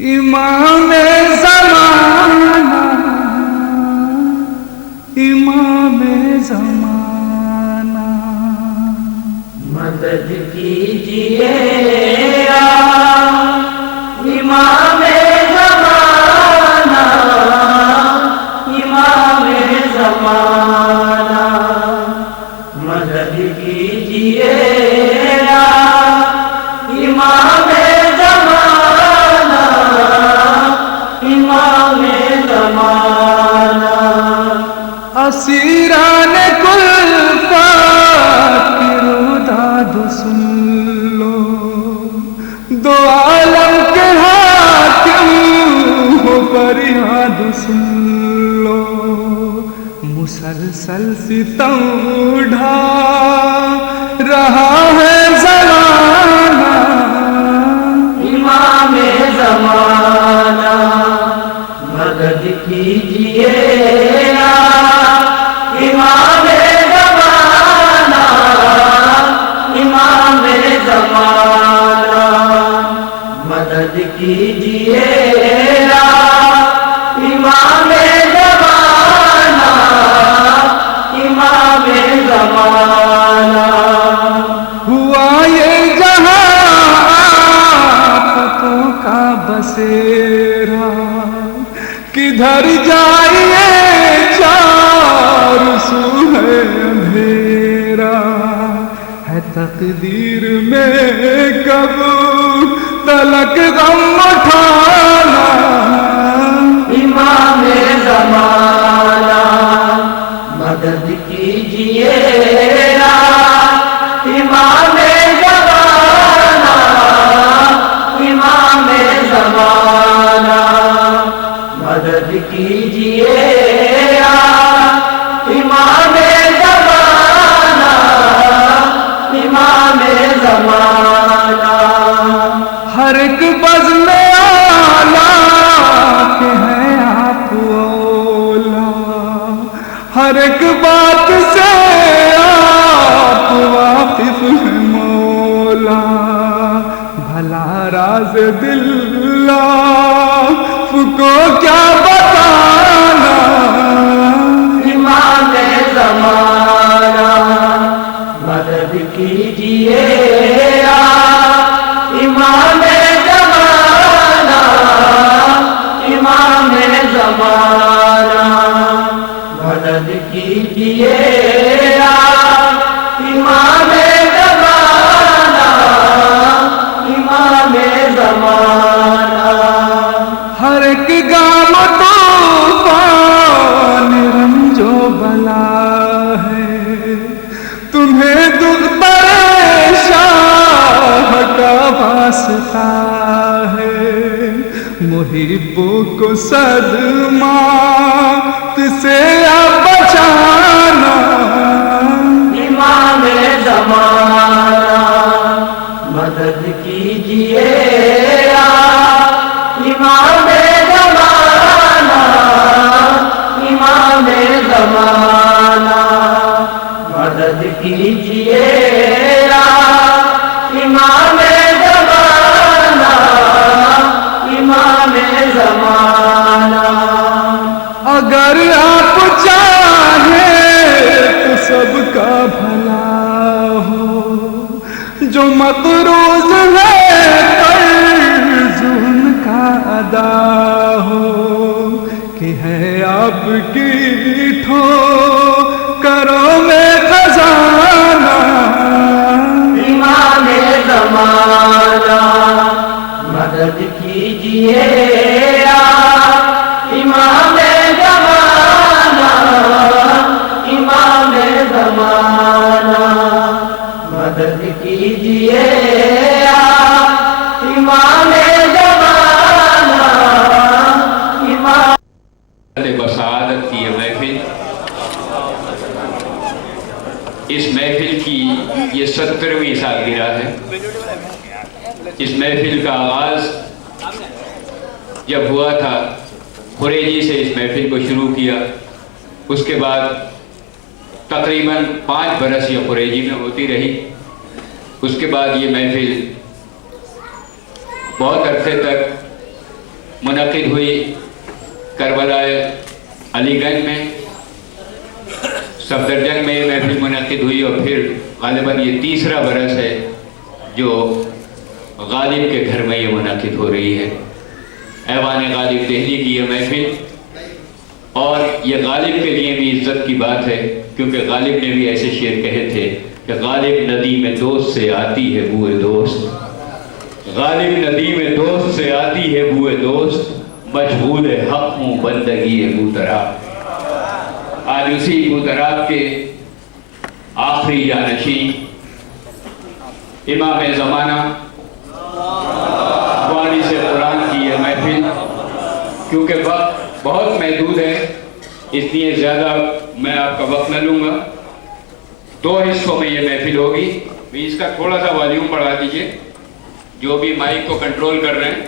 इमाम ज़माना, इमाम ज़माना, मदद कीजिए इमाम ज़माना, इमाम ज़माना, मदद कीजिए इमाम ज़माना, इमाम ज़माना। असीरान कुल्फ़त की रुदाद सुन लो, दो आलम के हाकिम हो फरियाद सुन लो। मुसलसल सितम उठा रहा है ज़माना, इमाम ज़माना, मदद कीजिए इमाम ज़माना, इमाम ज़माना, मदद कीजिए इमाम ज़माना, इमाम ज़माना। हुआ ये जहां आफतों का बसेरा, किधर जाइए चार सू है अंधेरा। है तकदीर में कब तलक गम उठाना, इमाम ज़माना, मदद कीजिए इमाम ज़माना, इमाम ज़माना, मदद कीजिए इमाम ज़माना, इमाम ज़माना। हर एक बज़्म आला के हैं आप औला, हर एक बात से आप वाकिफ हैं मौला। भला राज दिल को क्या बताना, इमाम ज़माना, मदद कीजिए इमाम ज़माना, इमाम ज़माना, मदद कीजिए इमाम ज़माना, इमाम ज़माना। हर एक गाम तूफान रंजो बला है, तुम्हें दुख परेशान का वास्ता है। मुहिब्बों को सदमात से अब बचाना, इमाम ज़माना, मदद कीजिए इमाम ज़माना, इमाम ज़माना, मदद कीजिए इमाम ज़माना, इमाम ज़माना। अगर आप चाहें तो सबका भला हो, जो मक़रूज़ है कर्ज़ उनका अदा हो। कि है आपकी ठोकरों में खजाना, इमाम ज़माना, मदद कीजिए इमाम ज़माना, इमाम ज़माना, मदद कीजिए इमाम ज़माना, इमाम। बसादत की ये महफिल, इस महफिल की ये 70वीं सालगिरह है। इस महफिल का आगाज़ जब हुआ था, खुरेजी से इस महफिल को शुरू किया। उसके बाद तकरीबन 5 बरस ये खुरेजी में होती रही। उसके बाद ये महफिल बहुत अरसे तक मुनक़िद हुई करबला अलीगंज में, सफदरजंग में ये महफिल मुनक़िद हुई और फिर ग़ालिबन ये तीसरा बरस है जो गालिब के घर में ये मुनक़िद हो रही है। ऐवान गालिब दिल्ली की ये महफिल, और ये गालिब के लिए भी इज़्ज़त की बात है, क्योंकि गालिब ने भी ऐसे शेर कहे थे कि गालिब नदी में दोस्त से आती है बुए दोस्त, गालिब नदी में दोस्त से आती है बुए दोस्त, मशगूल हक़ हूँ बंदगी है बूतराब। आज उसी बूतराब के आखिरी जानशी इमाम ज़माना वानी से कुरान की यह महफिल, क्योंकि वक्त बहुत महदूद है इसलिए ज़्यादा मैं आपका वक्त न लूँगा। 2 हिस्सों में ये महफिल होगी। भी इसका थोड़ा सा वॉल्यूम बढ़ा दीजिए, जो भी माइक को कंट्रोल कर रहे हैं।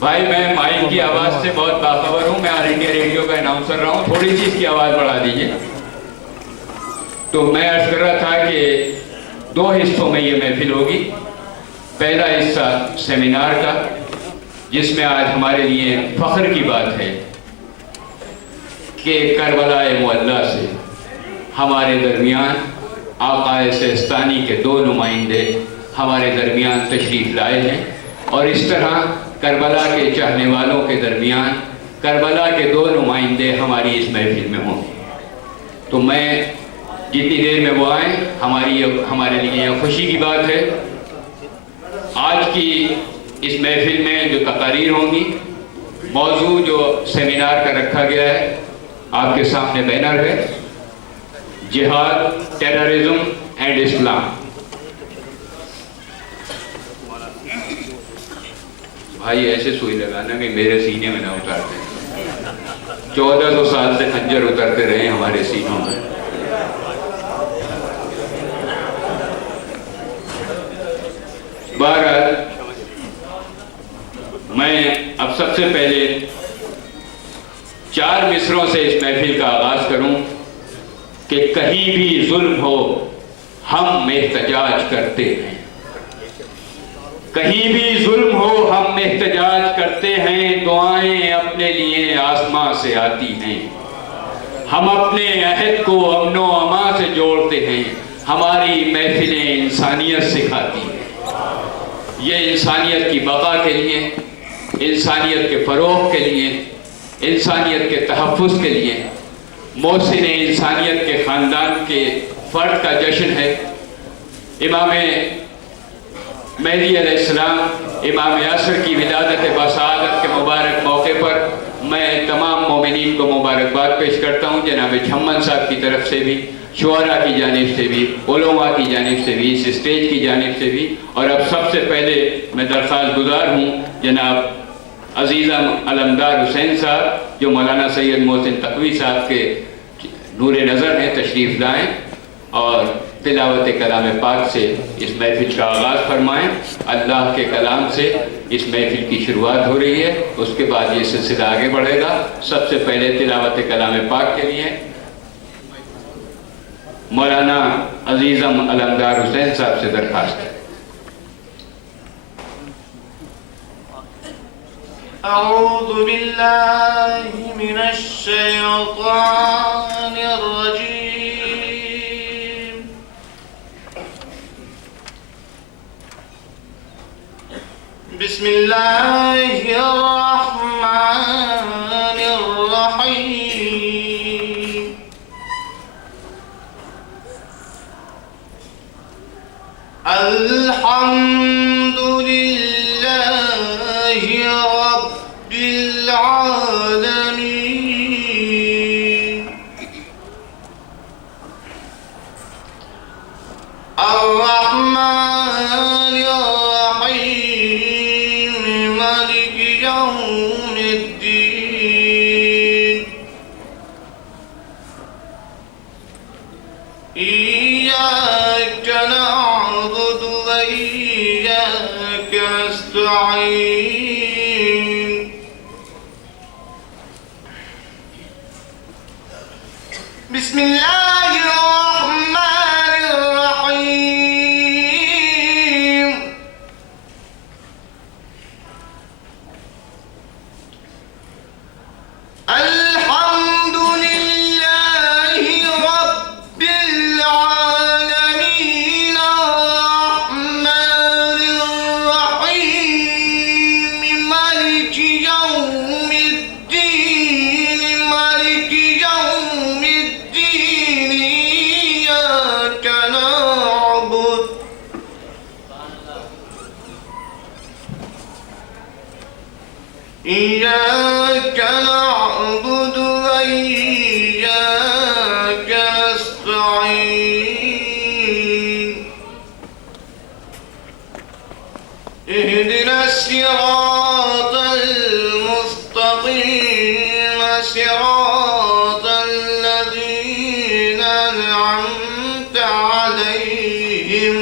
भाई मैं माइक की आवाज़ से बहुत बाखबर हूँ, मैं ऑल इंडिया रेडियो का अनाउंसर रहा हूँ, थोड़ी सी इसकी आवाज़ बढ़ा दीजिए। तो मैं अर्ज कर रहा था कि 2 हिस्सों में ये महफिल होगी। पहला हिस्सा सेमिनार का, जिसमें आज हमारे लिए फ़ख्र की बात है कि करबलाए मुअल्ला से हमारे दरमियान आक़ाए सिस्तानी के 2 नुमाइंदे हमारे दरमियान तशरीफ़ लाए हैं, और इस तरह करबला के चाहने वालों के दरमियान करबला के 2 नुमाइंदे हमारी इस महफिल में होंगे। तो मैं जितनी देर में वो आए, हमारे लिए यह खुशी की बात है। आज की इस महफिल में जो तकारीर होंगी, मौजू जो सेमिनार का रखा गया है, आपके सामने बैनर है, जिहाद, टेररिज्म एंड इस्लाम। भाई ऐसे सुई लगाना कि मेरे सीने में ना उतारते। 1400 साल से खंजर उतरते रहे हमारे सीनों में। बहरहाल मैं अब सबसे पहले 4 मिसरों से इस महफिल का आगाज करूं कि कहीं भी जुल्म हो हम एहतजाज करते हैं, कहीं भी जुल्म हो हम एहतजाज करते हैं, दुआएं अपने लिए आसमां से आती हैं, हम अपने अहद को अमनो अमा से जोड़ते हैं, हमारी महफिलें इंसानियत सिखाती हैं। ये इंसानियत की बका के लिए, इंसानियत के फ़रोग़ के लिए, इंसानियत के तहफ़्फ़ुज़ के लिए, मोहसिन इंसानियत के ख़ानदान के फ़र्द का जश्न है। इमाम मेहदी अलैहिस्सलाम, इमाम यासिर की विलादत बसादत के मुबारक मौके पर मैं तमाम मोमिनीन को मुबारकबाद पेश करता हूँ, जनाब छम्मन साहब की तरफ से भी, शुअरा की जानिब से भी, उलमा की जानिब से भी, इस स्टेज की जानिब से भी। और अब सबसे पहले मैं दरख्वास्त गुजार हूँ जनाब अजीज़ा अलमदार हुसैन साहब, जो मौलाना सैयद मोहसिन तक़वी साहब के नूर नज़र हैं, तशरीफ़ लाएँ और तिलावत कलाम पाक से इस महफिल का आगाज़ फरमाएँ। अल्लाह के कलाम से इस महफिल की शुरुआत हो रही है, उसके बाद ये सिलसिला आगे बढ़ेगा। सबसे पहले तिलावत कलाम पाक के लिए मौलाना अजीज़म अलमदार हुसैन साहब से दरख्वास्त है। अऊज़ु बिल्लाहि मिनश शैतानिर रजीम। बिस्मिल्लाहिर रहमानिर रहीम। अल्हम्दुलिल्लाहि रब्बिल आलमीन। अर्रहमानिर रहीम मालिकि यौमिद्दीन। इय्याक नअबुदु व इय्याक नस्तईन। बिस्मिल्लाहिर रहमानिर रहीम। إياك نعبد وإياك نستعين اهدنا الصراط المستقيم صراط الذين أنعمت عليهم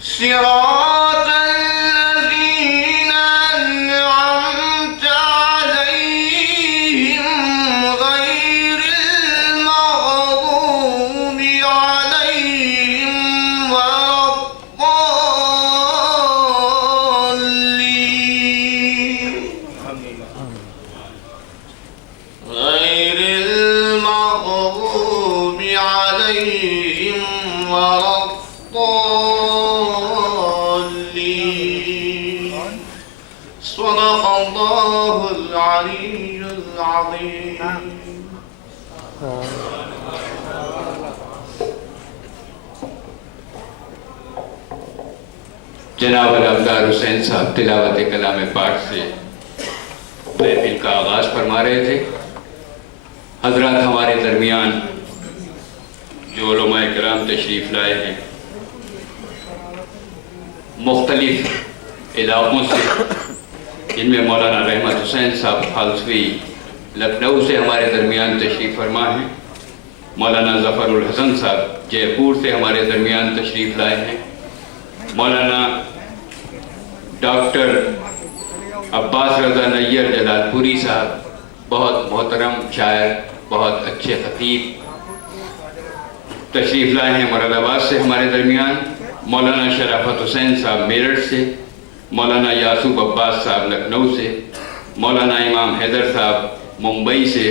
صراط الذين أنعمت عليهم غير المغضوب عليهم ولا الضالين غير المغضوب عليهم ولا الضالين صدق الله العلي العظيم जनाब अलमदार हुसैन साहब तिलावत कलाम पाक से महफिल का आगाज़ फरमा रहे थे। हजरत हमारे दरमियान जो उलमाए किराम तशरीफ़ लाए हैं मुख्तलिफ इलाक़ों से, जिनमें मौलाना रहमत हुसैन साहब फालसवी लखनऊ से हमारे दरमियान तशरीफ़ फरमा हैं, मौलाना ज़फ़रुल हसन साहब जयपुर से हमारे दरमियान तशरीफ़ लाए हैं, मौलाना डॉक्टर अब्बास रज़ा नैयर जलालपुरी साहब बहुत मोहतरम शायर, बहुत अच्छे खतीब तशरीफ़ लाए हैं मुरादाबाद से हमारे दरमियान, मौलाना शराफत हुसैन साहब मेरठ से, मौलाना यासूब अब्बास साहब लखनऊ से, मौलाना इमाम हैदर साहब मुंबई से,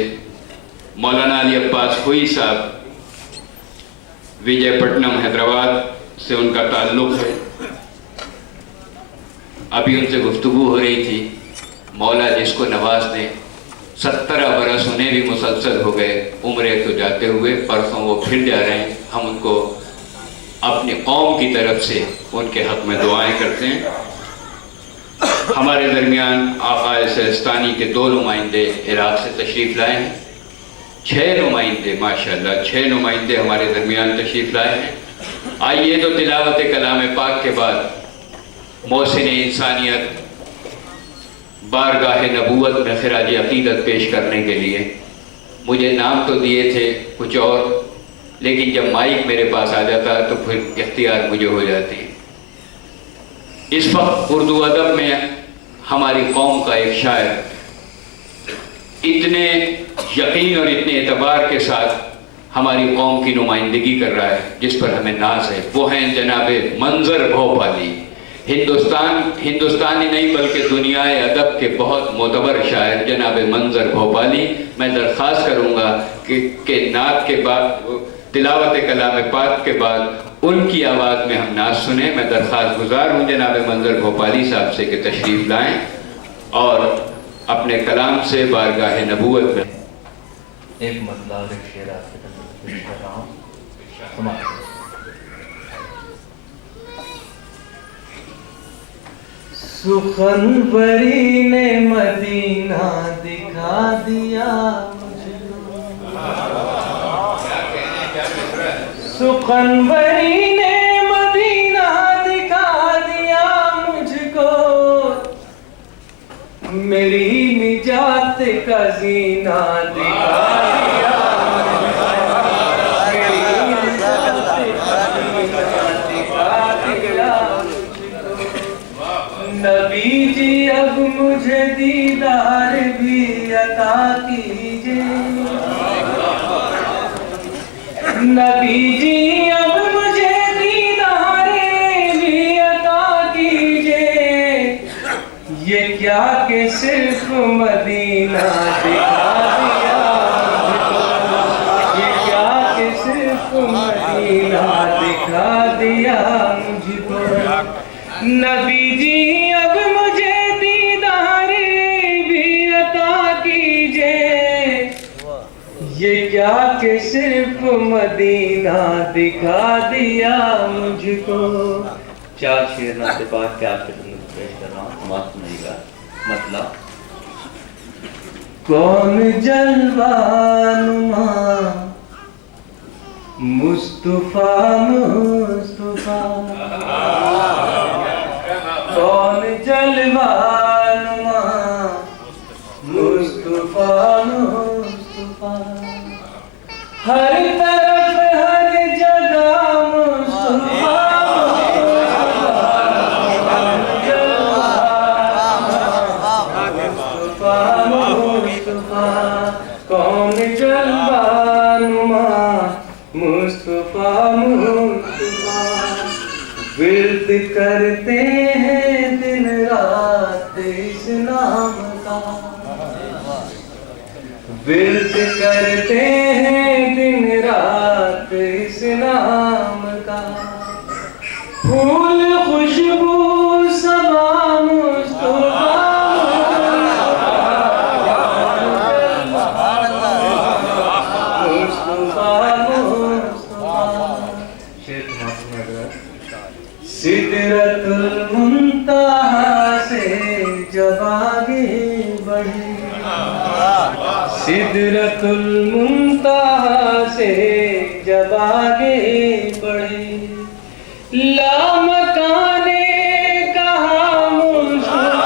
मौलाना अली अब्बास हुई साहब विजयपट्टनम हैदराबाद से उनका ताल्लुक़ है। अभी उनसे गुफ्तगू हो रही थी, मौला जिसको नवाज ने 17 बरस उन्हें भी मुसलसल हो गए उम्रे तो जाते हुए, परसों वो फिर जा रहे हैं। हम उनको अपनी कौम की तरफ से उनके हक़ में दुआएं करते हैं। हमारे दरमियान आक़ाए सिस्तानी के 2 नुमाइंदे इराक़ से तशरीफ़ लाए हैं, 6 नुमाइंदे माशाअल्लाह 6 नुमाइंदे हमारे दरमियान तशरीफ़ लाए हैं। आइए तो तिलावत कलाम पाक के बाद मोहसिन इंसानियत बारगाह नबूवत में खिराज अक़ीदत पेश करने के लिए, मुझे नाम तो दिए थे कुछ और, लेकिन जब माइक मेरे पास आ जाता है तो फिर इख्तियार मुझे हो जाती है। इस वक्त उर्दू अदब में हमारी कौम का एक शायर इतने यकीन और इतने एतबार के साथ हमारी कौम की नुमाइंदगी कर रहा है, जिस पर हमें नाज है। वो हैं जनाबे मंजर भोपाली। हिंदुस्तानी नहीं बल्कि दुनियाए अदब के बहुत मोतबर शायर जनाबे मंजर भोपाली। मैं दरख्वास्त करूँगा कि नात के बाद तिलावत कलाम पाक के बाद उनकी आवाज़ में हम नात सुने। मैं दरख्वास्त गुजार हूँ जनाब मंजर भोपाली साहब से कि तशरीफ़ लाएँ और अपने कलाम से बारगाह नबूवत में एक मतलब एक शेर आपके तरफ पेश कर रहा हूँ। सुखनबरी ने मदीना दिखा दिया मुझको, सुखनबरी ने मदीना दिखा दिया मुझको, मेरी निजात का जीना दिखा दिया, मेरी निजात का जीना दिखा दिया मुझको। नबी जी अब मुझे दीदार भी अता कीजिए, नबी जी अब मुझे दीदार भी अता कीजिए। ये क्या कि सिर्फ मदीना दिखा दिया मुझको, ये क्या कि सिर्फ मदीना दिखा दिया मुझको। नबी जी अब मुझे दीदार भी अता कीजिए, ये क्या कि सिर्फ मदीना दिखा दिया मुझको। 4 शेर नाते पाक के आपके खिदमत पेश कर रहा हूँ, समाप्त सुनिएगा। मतलब कौन जलवानुमा मुस्तफा मुस्तफा, कौन जलवानुमा मुस्तफा मुस्तफा, हर तरफ हर जगह मुस्तफा मुस्तफा, कौन जलवानुमा मुस्तफा मुस्तफा, विर्द करते हैं दिन रात इस नाम का, विर्द करते हैं दिन रात इस नाम का, फूल खुशबू सबा मुस्तफा सिदरतुल मुंतहा से जब आगे बढ़े, सिदरतुल मुंतहा से जब आगे बढ़े, लामकाने कहा मुस्तफा,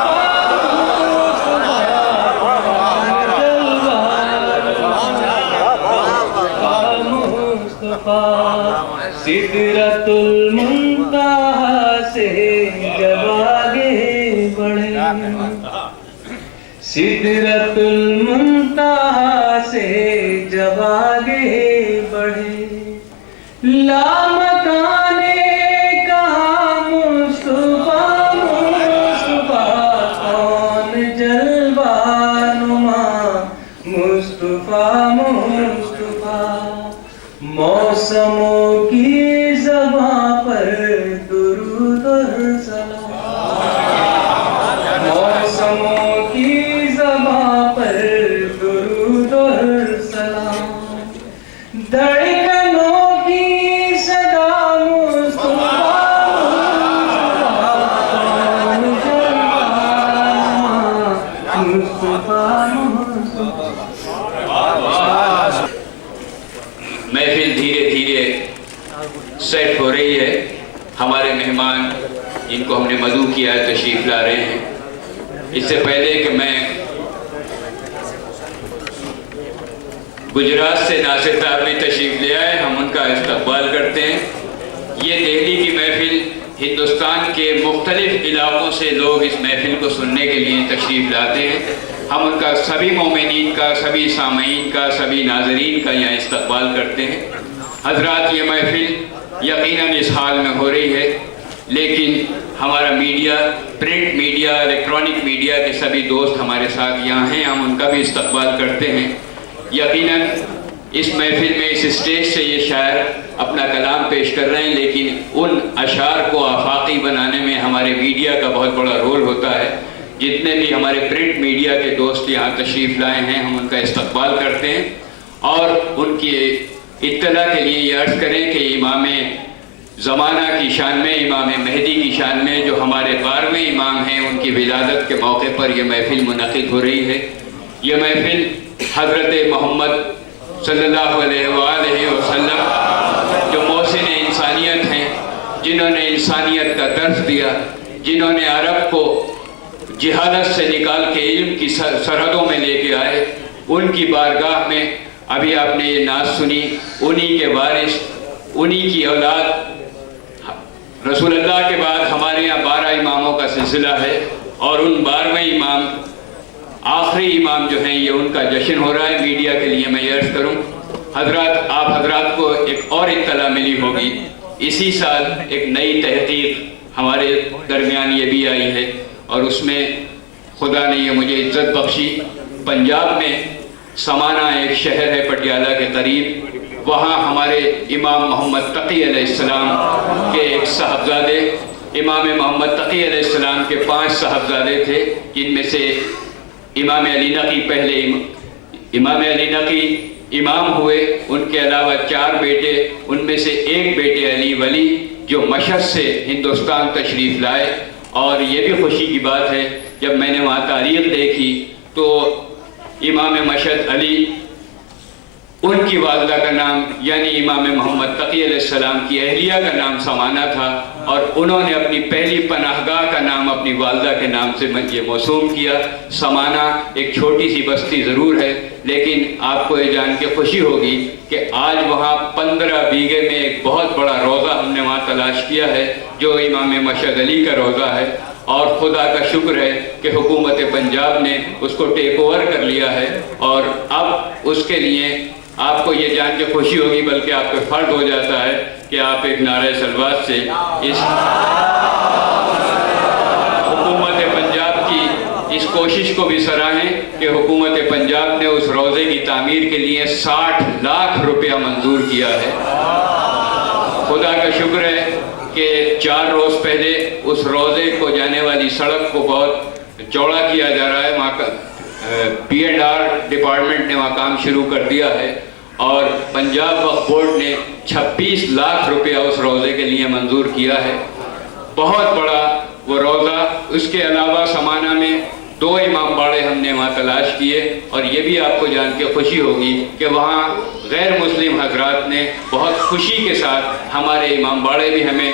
सिदरतुल मुंतहा से जब आगे बढ़े, सिदरतुल मुंतहा से जब आगे बढ़े, लामकाने कहा मुस्तफा मुस्तफा, कौन जलवानुमा मुस्तफा मुस्तफा, मौसमों की ज़बां पर दुरूद और सलाम, मौसमों की ज़बां पर दुरूद और सलाम, धड़कनों की सदा मुस्तफा मुस्तफा मुस्तफा। महफिल धीरे धीरे सेट हो रही है। हमारे मेहमान जिनको हमने मदू किया है तशरीफ ला रहे हैं। इससे पहले कि मैं गुजरात से नासिर साहब भी तशरीफ ले आए, हम उनका इस्तकबाल करते हैं। ये दिल्ली की महफिल, हिंदुस्तान के मुख्तलिफ इलाकों से लोग इस महफिल को सुनने के लिए तशरीफ लाते हैं। हम उनका सभी मोमिनीन का, सभी सामईन का, सभी नाजरीन का यहाँ इस्तकबाल करते हैं। हजरात, ये महफिल यकीनन इस हाल में हो रही है, लेकिन हमारा media, print media, electronic media के सभी दोस्त हमारे साथ यहाँ हैं, हम उनका भी इस्तकबाल करते हैं। यकीनन इस महफिल में, इस स्टेज से ये शायर अपना कलाम पेश कर रहे हैं, लेकिन उन अशार को आफाकी बनाने में हमारे मीडिया का बहुत बड़ा रोल होता है। जितने भी हमारे प्रिंट मीडिया के दोस्त यहाँ तशरीफ़ लाए हैं, हम उनका इस्तकबाल करते हैं और उनकी इत्तला के लिए ये अर्ज़ करें कि इमाम ज़माना की शान में, इमाम मेहदी की शान में, जो हमारे 12वें इमाम हैं, उनकी विलादत के मौके पर यह महफिल मुनक़िद हो रही है। ये महफिल हज़रत मोहम्मद सल्लल्लाहु अलैहि वसल्लम, जो मोहसिन इंसानियत हैं, जिन्होंने इंसानियत का दर्स दिया, जिन्होंने अरब को जिहालत से निकाल के इल्म की सरहदों में लेके आए, उनकी बारगाह में अभी आपने ये नात सुनी। उन्हीं के वारिस, उन्हीं की औलाद, रसूलुल्लाह के बाद हमारे यहाँ 12 इमामों का सिलसिला है और उन 12वें इमाम, आखिरी इमाम जो हैं, ये उनका जश्न हो रहा है। मीडिया के लिए मैं ये अर्ज़ करूँ, हजरात, आप हजरात को एक और इत्तला मिली होगी, इसी साल एक नई तहकीक हमारे दरमियान ये भी आई है और उसमें खुदा ने ये मुझे इज्जत बख्शी। पंजाब में समाना एक शहर है पटियाला के करीब, वहाँ हमारे इमाम मोहम्मद तकी अलैहिस्सलाम के एक साहबजादे, इमाम मोहम्मद तकी अलैहिस्सलाम के 5 साहबजादे थे, जिनमें से इमाम अली नकी पहले इमाम अली नकी इमाम हुए। उनके अलावा 4 बेटे, उनमें से एक बेटे अली वली, जो मशहद से हिंदुस्तान तशरीफ़ लाए। और ये भी खुशी की बात है, जब मैंने वहाँ तारीख़ देखी तो इमाम मशहद अली, उनकी वालदा का नाम यानी इमाम मोहम्मद तकी अलैहिस्सलाम की अहलिया का नाम समाना था, और उन्होंने अपनी पहली पनाहगाह का नाम अपनी वालदा के नाम से ये मौसूम किया। समाना एक छोटी सी बस्ती ज़रूर है, लेकिन आपको ये जान के खुशी होगी कि आज वहाँ 15 बीघे में एक बहुत बड़ा रोज़ा हमने वहाँ तलाश किया है, जो इमाम मशहद अली का रोज़ा है। और खुदा का शुक्र है कि हुकूमत पंजाब ने उसको टेक ओवर कर लिया है, और अब उसके लिए आपको ये जान के खुशी होगी, बल्कि आप पे फर्ज हो जाता है कि आप एक नारे सलवात से इस हुकूमत पंजाब की इस कोशिश को भी सराहें कि हुकूमत पंजाब ने उस रोज़े की तामीर के लिए 60 लाख रुपया मंजूर किया है। खुदा का शुक्र है कि 4 रोज़ पहले उस रोज़े को जाने वाली सड़क को बहुत चौड़ा किया जा रहा है। वहाँ का P&R डिपार्टमेंट ने वहाँ काम शुरू कर दिया है, और पंजाब वक्फ बोर्ड ने 26 लाख रुपया उस रोज़े के लिए मंजूर किया है। बहुत बड़ा वो रोज़ा। उसके अलावा समाना में 2 इमाम बाड़े हमने वहाँ तलाश किए, और ये भी आपको जान के खुशी होगी कि वहाँ गैर मुस्लिम हजरात ने बहुत खुशी के साथ हमारे इमाम बाड़े भी हमें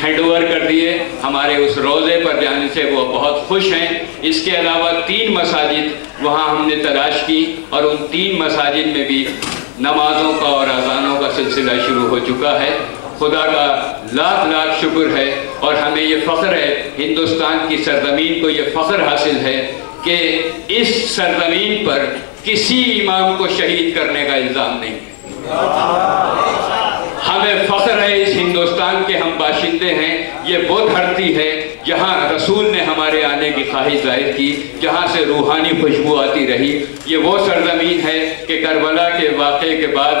हैंड ओवर कर दिए। हमारे उस रोज़े पर जाने से वो बहुत खुश हैं। इसके अलावा 3 मसाजिद वहाँ हमने तलाश की, और उन 3 मसाजिद में भी नमाज़ों का और अज़ानों का सिलसिला शुरू हो चुका है। खुदा का लाख लाख शुक्र है, और हमें ये फ़ख्र है, हिंदुस्तान की सरज़मीन को ये फ़ख्र हासिल है कि इस सरज़मीन पर किसी इमाम को शहीद करने का इल्ज़ाम नहीं है। हमें फ़ख्र है, इस हिंदुस्तान के हम बाशिंदे हैं। ये वो धरती है जहाँ रसूल ने हमारे आने की ख्वाहिश जाहिर की, जहाँ से रूहानी खुशबू आती रही। ये वो सरज़मीन है कि करबला के वाक़े के बाद,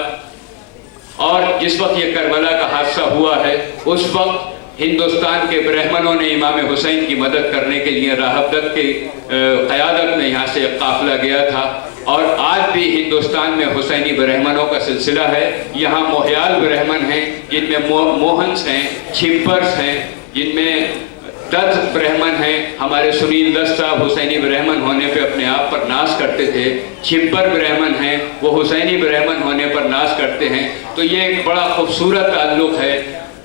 और जिस वक्त ये करबला का हादसा हुआ है, उस वक्त हिंदुस्तान के ब्राह्मणों ने इमाम हुसैन की मदद करने के लिए राहबदत की क़यादत में यहाँ से एक काफ़िला गया था। और आज भी हिंदुस्तान में हुसैनी ब्राह्मणों का सिलसिला है। यहाँ मोहयाल ब्राह्मण हैं, जिनमें मोहन्स हैं, छिप्पर्स हैं, जिनमें दत्त ब्राह्मण हैं। हमारे सुनील दत्त साहब हुसैनी ब्राह्मण होने पे अपने आप पर नाज करते थे। छिप्पर ब्राह्मण हैं, वो हुसैनी ब्राह्मण होने पर नाज करते हैं। तो ये एक बड़ा खूबसूरत ताल्लुक़ है।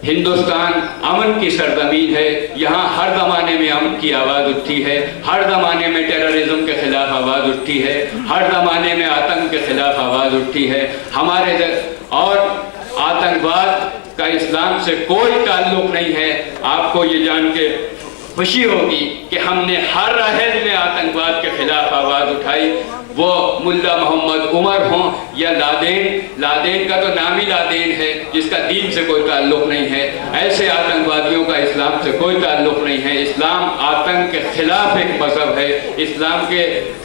हिंदुस्तान अमन की सरजमीन है। यहाँ हर ज़माने में अमन की आवाज़ उठती है, हर ज़माने में टेररिज्म के ख़िलाफ़ आवाज़ उठती है, हर ज़माने में आतंक के ख़िलाफ़ आवाज़ उठती है। हमारे और आतंकवाद का इस्लाम से कोई ताल्लुक़ नहीं है। आपको ये जान के खुशी होगी कि हमने हर रहल में आतंकवाद के ख़िलाफ़ आवाज़ उठाई। वो मुल्ला मोहम्मद उमर हों या लादेन का तो नाम ही लादेन है, जिसका दीन से कोई ताल्लुक़ नहीं है। ऐसे आतंकवादियों का इस्लाम से कोई ताल्लुक़ नहीं है। इस्लाम आतंक के ख़िलाफ़ एक मज़हब है।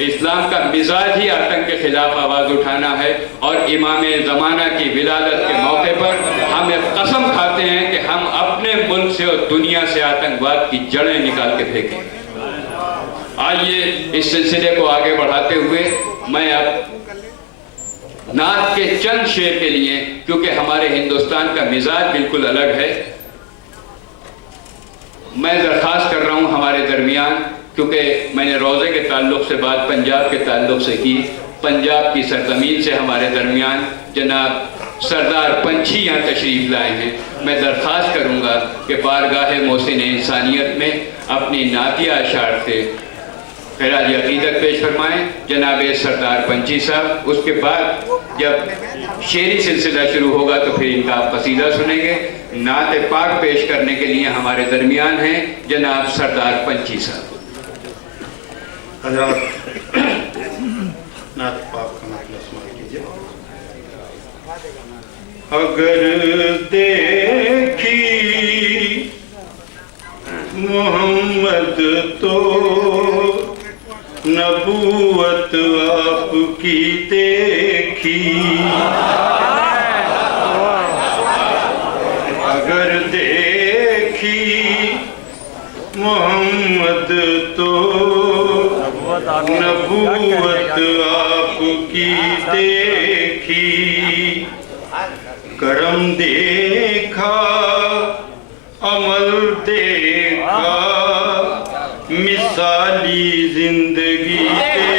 इस्लाम का मिजाज ही आतंक के ख़िलाफ़ आवाज़ उठाना है। और इमाम ज़माना की विलादत के मौके पर हम एक कसम खाते हैं कि हम अपने मुल्क से और दुनिया से आतंकवाद की जड़ें निकाल के फेंकेंगे। आइए इस सिलसिले को आगे बढ़ाते हुए मैं अब नात के चंद शेर के लिए, क्योंकि हमारे हिंदुस्तान का मिजाज बिल्कुल अलग है, मैं दरख्वास्त कर रहा हूं हमारे दरमियान, क्योंकि मैंने रोज़े के ताल्लुक़ से बात पंजाब के ताल्लुक़ से की। पंजाब की सरजमीन से हमारे दरमियान जनाब सरदार पंछी यहाँ तशरीफ़ लाए हैं। मैं दरख्वास्त करूँगा कि बारगाह मोहसिन इंसानियत में अपनी नातिया अशार से खिराज अक़ीदत पेश फरमाएँ जनाब सरदार पंछी साहब। उसके बाद जब शेरी सिलसिला शुरू होगा तो फिर इनका आप कसीदा सुनेंगे। नात पाक पेश करने के लिए हमारे दरमियान हैं जनाब सरदार पंछी साहब। नात पाक का मतलब सुनाई कीजिए। अगर देखी मोहम्मद तो नबूवत आपकी देखी, अगर देखी मोहम्मद तो नबूवत आपकी देखी, करम देखा अमल देखा मिसाली जिंदगी के,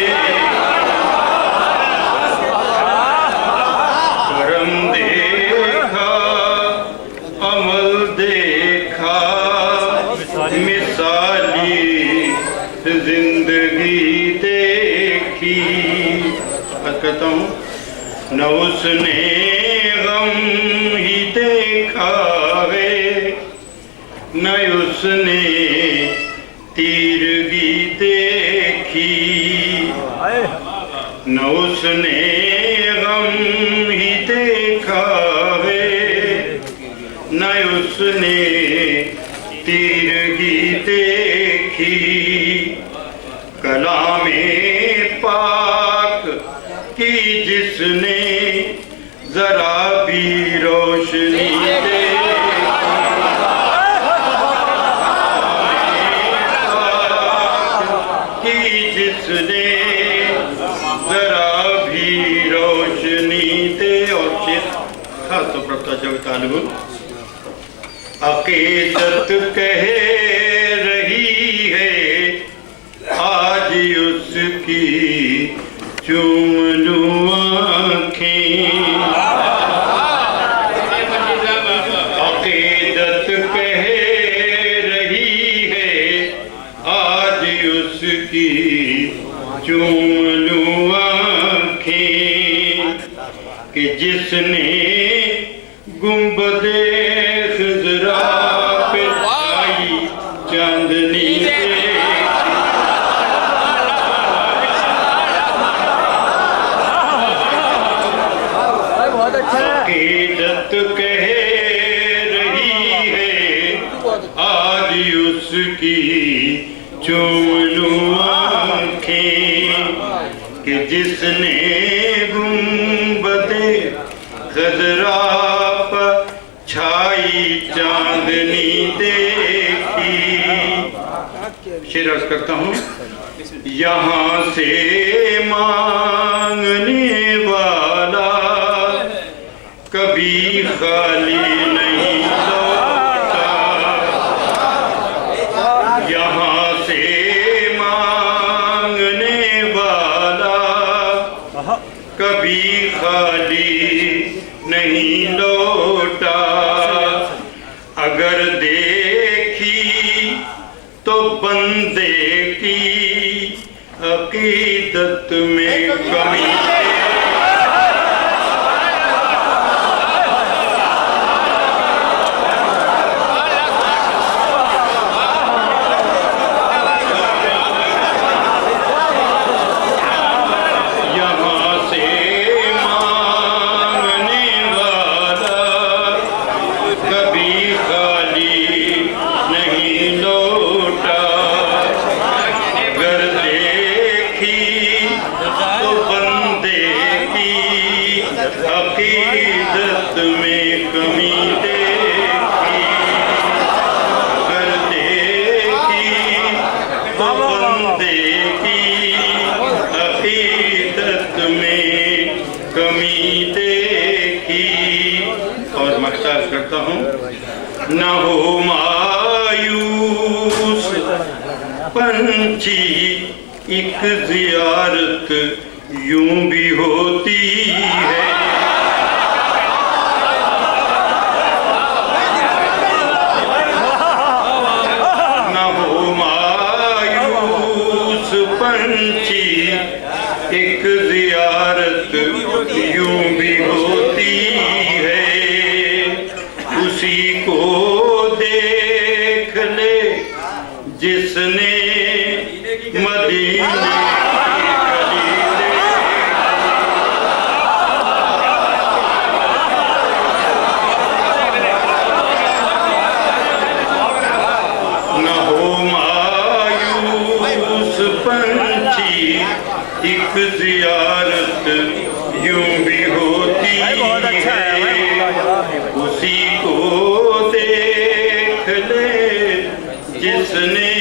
करम देखा अमल देखा मिसाली जिंदगी देखी। कहता हूँ न उसने गम ही देखा है, न उसने तीरगी देखी, न उसने गम ही देखा है, न उसने तीरगी देखी। कलामे पाक की जिसने जरा भी रोशनी की, जिसने जरा भी रोशनी दे। और शेर खास तौर पर तवज्जो तालिब अकीदत कह रही है आज उसकी चूम लूं आँखें। अकीदत कह रही है आज उसकी चूम लूं आँखें, कि जिसने गुंबदे खिज़रा पे आई चांदनी अकीदत कह रही है आज उसकी चूम लूं आँखें, कि जिसने गुंबदे खज़रा पर छाई चांदनी देखी। शेर अर्ज़ करता हूँ यहाँ से मांगने वाला कभी खाली नहीं लौटा, यहाँ से मांगने वाला कभी खाली नहीं लौटा। अगर देखी तो बंदे की अकीदत में कमी, अकीदत में कमी देखी। अगर देखी तो बंदे की अकीदत में कमी देखी। और मख्तार करता हूँ न हो मायूस पंछी एक ज़ियारत यूं भी होती है, न हो मायूस पंछी एक ज़ियारत यूं भी होती है। उसी को देख ले जिसने मदीने एक ज़ियारत यूं भी होती है। उसी को देख ले जिसने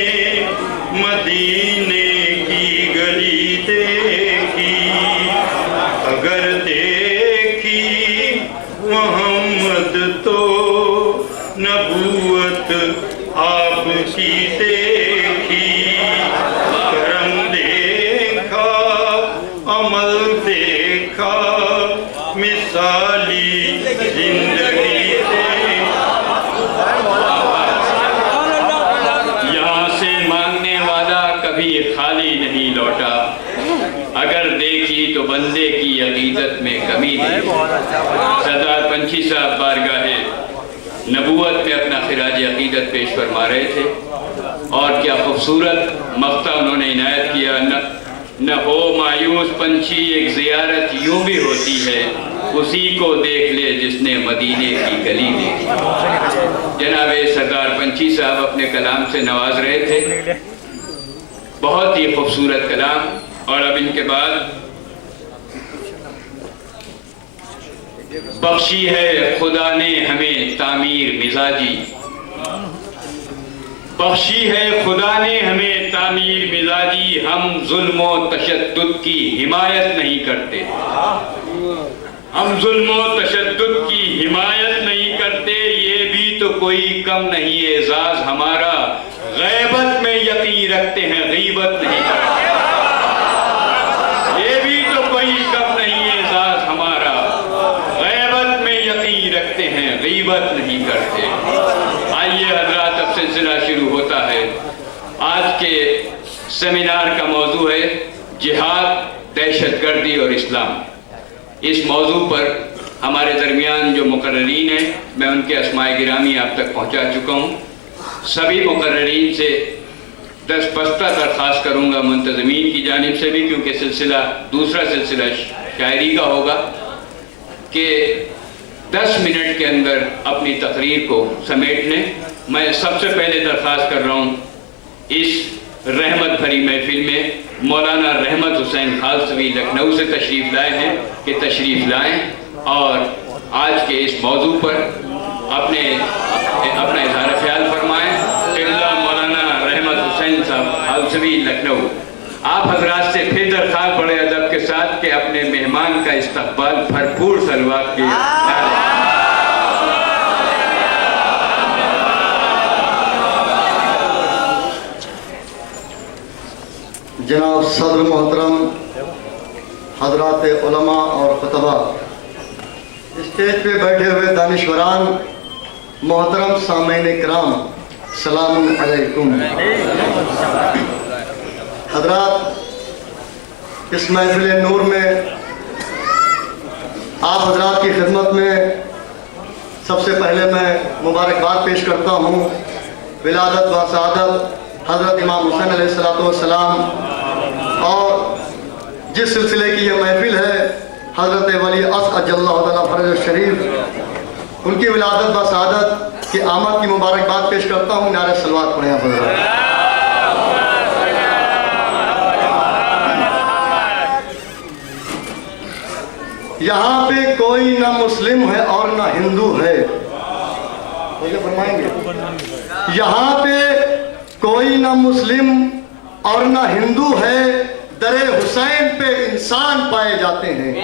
मदीने की गली देखी। अगर देखी मोहम्मद तो नबूवत आपकी देखी, करम देखा, अमल देखा, मिसाली जिंदगी यहाँ से मांगने वाला कभी खाली नहीं लौटा, अगर देखी तो बंदे की अकीदत में कमी नहीं। सरदार पंछी साहब बारगाहे नबूवत में अपना खिराज अकीदत पेश फरमा रहे थे, और क्या खूबसूरत मक्ता उन्होंने इनायत किया। न हो मायूस पंछी, एक ज़ियारत यूं भी होती है, उसी को देख ले जिसने मदीने की गली देखी। जनाब सरदार पंछी साहब अपने कलाम से नवाज रहे थे, बहुत ही खूबसूरत कलाम। और अब इनके बाद बख्शी है खुदा ने हमें तामीर मिजाजी, बख्शी है खुदा ने हमें तामीर मिजाजी, हम जुल्म व तशद्दुद की हिमायत नहीं करते, हम जुल्म व तशद्दुद की हिमायत नहीं करते, ये भी तो कोई कम नहीं एजाज हमारा, गैबत में यकीन रखते हैं गीबत नहीं करते, ये भी तो कोई कम नहीं एजाज हमारा, गैबत में यकीन रखते हैं गीबत नहीं करते। आइए हजरात, अब सिलसिला शुरू होता है। आज के सेमिनार का मौजू है जिहाद, दहशतगर्दी और इस्लाम। इस मौजू पर हमारे दरमियान जो मुकर्रीन हैं, मैं उनके अस्माए गिरामी आप तक पहुंचा चुका हूं। सभी मुकर्रीन से दस्तबस्ता दरख्वास्त करूंगा मुंतज़मीन की जानिब से भी, क्योंकि सिलसिला दूसरा सिलसिला शायरी का होगा, कि 10 मिनट के अंदर अपनी तकरीर को समेट लें। मैं सबसे पहले दरख्वास्त कर रहा हूँ इस रहमत भरी महफिल में मौलाना रहमत हुसैन खालसवी लखनऊ से तशरीफ़ लाए हैं कि तशरीफ़ लाएं और आज के इस मौजू पर अपना इज़हार ख्याल फरमाएं। क़िबला मौलाना रहमत हुसैन साहब खालसवी लखनऊ। आप हजरात से फिर दरख्वास्त बड़े अदब के साथ कि अपने मेहमान का इस्तकबाल भरपूर सलवात के जनाब सदर मोहतरम, हजरात उलमा और खुतबा, स्टेज पे बैठे हुए दानिश्वरान, मोहतरम सामईन इकराम, सलाम अलैकुम। हजरात, इस महफिल नूर में आप हजरात की खिदमत में सबसे पहले मैं मुबारकबाद पेश करता हूँ विलादत व सआदत हज़रत इमाम हुसैन अलैहिस्सलाम, और जिस सिलसिले की यह महफिल है हज़रत वली असद अजल्लहु तआला फरज शरीफ, उनकी विलादत व सआदत की आमद की मुबारकबाद पेश करता हूँ। नारे सलवात पढ़ें हज़रत। यहाँ पे कोई ना मुस्लिम है और ना हिंदू है, मुझे फरमाएंगे। यहाँ पे कोई ना मुस्लिम और ना हिंदू है, दरे हुसैन पे इंसान पाए जाते हैं।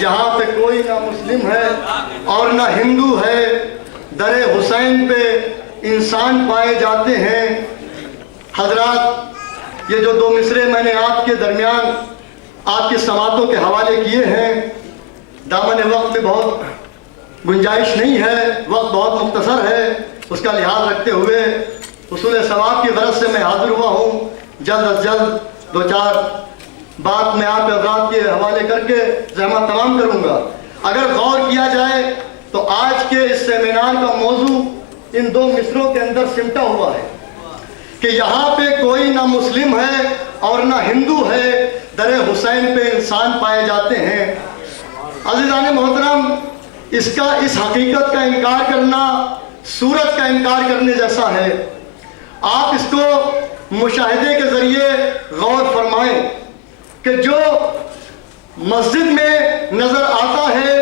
यहाँ पे कोई ना मुस्लिम है और ना हिंदू है, दरे हुसैन पे इंसान पाए जाते हैं। हजरात, ये जो 2 मिसरे मैंने आपके दरमियान आपकी समातों के हवाले किए हैं, दामन वक्त में बहुत गुंजाइश नहीं है, वक्त बहुत मुख्तसर है, उसका लिहाज रखते हुए उसूल सवाब की गरज से मैं हाजिर हुआ हूँ। जल्द अज जल्द 2-4 बात मैं आप हज़रात के हवाले करके जहमत तमाम करूँगा। अगर गौर किया जाए तो आज के इस सेमिनार का मौजू इन 2 मिसरों के अंदर सिमटा हुआ है कि यहाँ पे कोई ना मुस्लिम है और ना हिंदू है, दरे हुसैन पे इंसान पाए जाते हैं। अज़ीज़ान मोहतरम, इस हकीकत का इनकार करना सूरत का इनकार करने जैसा है। आप इसको मुशाहिदे के जरिए गौर फरमाएं कि जो मस्जिद में नजर आता है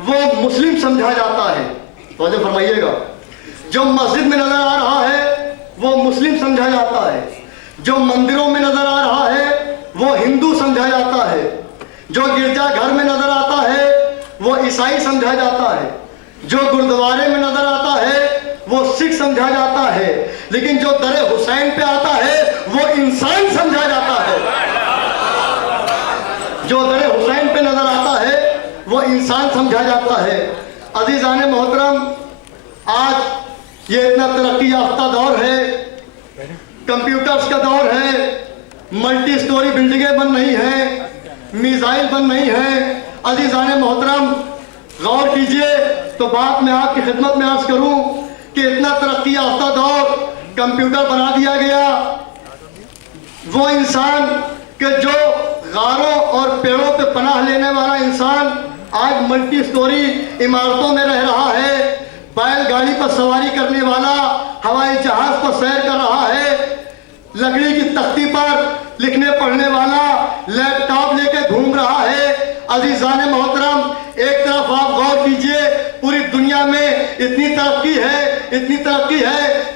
वो मुस्लिम समझा जाता है। तो फरमाइएगा, जो मस्जिद में नजर आ रहा है वो मुस्लिम समझा जाता है, जो मंदिरों में नजर आ रहा है वो हिंदू समझा जाता है, जो गिरजाघर में नजर आता है वो ईसाई समझा जाता है, जो गुरुद्वारे में नजर आता है वो सिख समझा जाता है, लेकिन जो दरे हुसैन पे आता है वो इंसान समझा जाता है। जो दरे हुसैन पे नजर आता है वो इंसान समझा जाता है। अजीजान मोहतरम, आज ये इतना तरक्की याफ्ता दौर है, कंप्यूटर्स का दौर है, मल्टी स्टोरी बिल्डिंगें बन रही हैं, मिसाइल बन रही हैं। अजीजान मोहतरम, गौर कीजिए तो बात मैं आपकी खिदमत में अर्ज करूं कि इतना तरक्की याफ्ता दौर, कंप्यूटर बना दिया गया। वो इंसान के जो गारों और पेड़ों पे पनाह लेने वाला इंसान आज मल्टी स्टोरी इमारतों में रह रहा है, बैलगाड़ी पर सवारी करने वाला हवाई जहाज पर सैर कर रहा है, लकड़ी की तख्ती पर लिखने पढ़ने वाला लैपटॉप लेके घूम रहा है। अजीजान मोहतरम, एक तरफ आप गौर कीजिए, पूरी दुनिया में इतनी तरक्की है,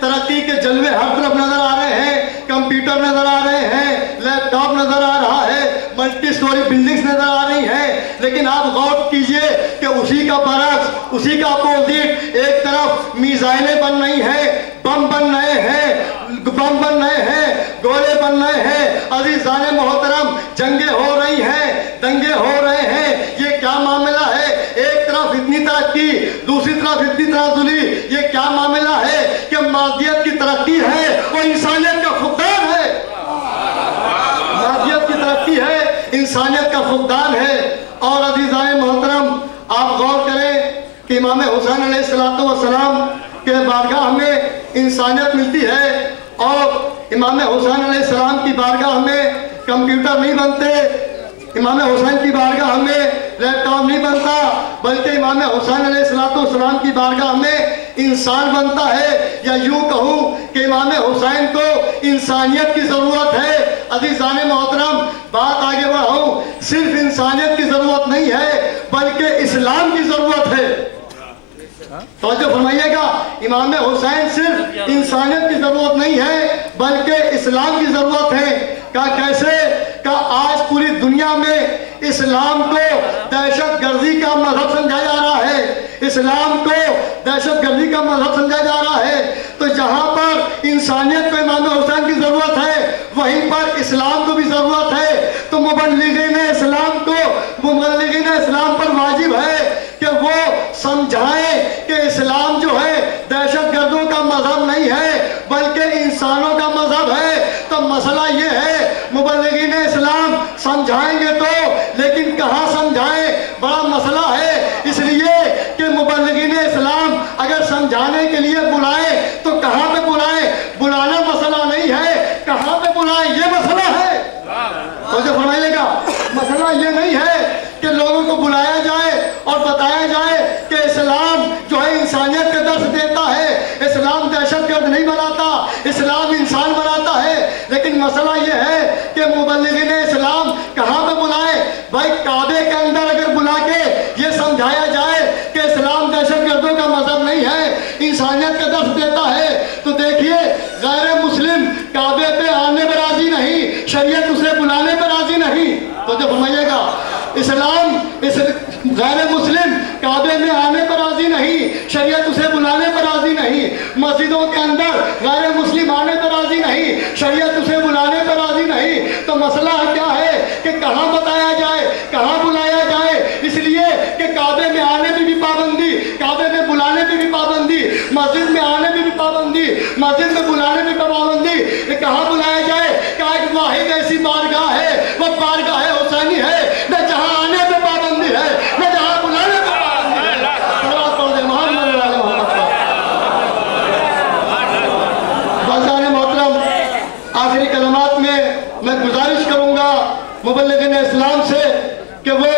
तरक्की के जलवे हर तरफ नजर आ रहे हैं, कंप्यूटर नजर आ रहे हैं, लैपटॉप नजर आ रहा है, मल्टी स्टोरी बिल्डिंग्स नजर आ रही हैं, लेकिन आप गौर कीजिए कि उसी का बरक्स, उसी का अपोजिट, एक तरफ मिसाइलें बन रही हैं, बम बन रहे हैं, गोले बन रहे हैं। अजीजान मोहतरम, जंगे हो रही हैं, दंगे हो रहे हैं। ये क्या मामला है? एक तरफ इतनी तरक्की, दूसरी तरफ इतनी तनाजुली। ये क्या मामला है कि मादियत की तरक्की है और इंसानियत का फुकदान है। मादियत की तरक्की है, इंसानियत का फुकदान है। और अजीजान मोहतरम, आप गौर करें कि इमाम हुसैन अलैहिस्सलाम के बारगाह में इंसानियत मिलती है और इमाम हुसैन अलैहिस्सलाम की बारगाह में कंप्यूटर नहीं बनते, इमाम हुसैन की बारगाह में लैपटॉप नहीं बनता, बल्कि इमाम हुसैन अलैहिस्सलाम की बारगाह में इंसान बनता है। या यूं कहूं कि इमाम हुसैन को इंसानियत की जरूरत है। अजीजान मोहतरम, बात आगे बढ़ाऊं, सिर्फ इंसानियत की जरूरत नहीं है बल्कि इस्लाम की जरूरत है। तो जो फरमाइएगा, इमाम हुसैन सिर्फ इंसानियत की जरूरत नहीं है बल्कि इस्लाम की जरूरत है। का कैसे? का आज पूरी दुनिया में इस्लाम को दहशतगर्दी का मजहब समझा जा रहा है, इस्लाम को दहशतगर्दी का मजहब समझा जा रहा है। तो जहां पर इंसानियत को इमाम हुसैन की जरूरत है, वहीं पर इस्लाम को भी जरूरत है। तो मुबल्लिगीन इस्लाम पर वाजिब है कि वो समझाएं कि इस्लाम जो है दहशतगर्दों का मजहब नहीं है बल्कि इंसानों का मजहब है। तो मसला ये है, मुबल्लिगीन इस्लाम समझाएंगे तो, लेकिन कहाँ समझाएं, बड़ा मसला है। इसलिए कि मुबल्लिगीन इस्लाम अगर समझाने के लिए बुलाए तो कहाँ पे बुलाए? बुलाना मसला नहीं है, कहाँ पे बुलाए ये मसला है। तो जो फरमाइएगा, मसला ये नहीं है कि लोगों को बुलाया जाए और बताया जाए कि इस्लाम जो है इंसानियत का दर्स देता है, इस्लाम दहशतगर्द नहीं बनाता, इस्लाम इंसान बनाता है। लेकिन मसला ये है कि मुबल्लिगीन इस्लाम कहाँ पे बुलाए? भाई काबे के अंदर अगर बुला के ये समझाया जाए कि इस्लाम दहशतगर्दों का मजहब नहीं है, इंसानियत का दर्स देता है, तो देखिए गैर मुस्लिम काबे पे आने पर राजी नहीं, शरीयत उसे बुलाने पर राजी नहीं। तो जब फरमाइएगा, इस्लाम इस गैर मुस्लिम काबे में आने पर राजी नहीं, शरीयत उसे बुलाने पर राजी नहीं, मस्जिदों के अंदर गैर मुस्लिम आने पर राजी नहीं, शरीयत उसे बुलाने पर राजी नहीं। तो मसला क्या है कि कहाँ बताया जाए, कहाँ बुलाया जाए? इसलिए कि काबे में आने में भी पाबंदी, काबे में बुलाने में भी पाबंदी, मस्जिद में आने में भी पाबंदी, मस्जिद में बुलाने में भी पाबंदी। कहाँ बुलाया जाए? क्या एक वाहिद ऐसी बारगाह है, वो बारगाह है हुसैनी है, न जहाँ आने पे पाबंदी है न जहाँ बुलाने पे पाबंदी है। मोहतरम, आखिरी कलमात में मैं गुजारिश करूंगा मुबल्लिगीन इस्लाम से कि वो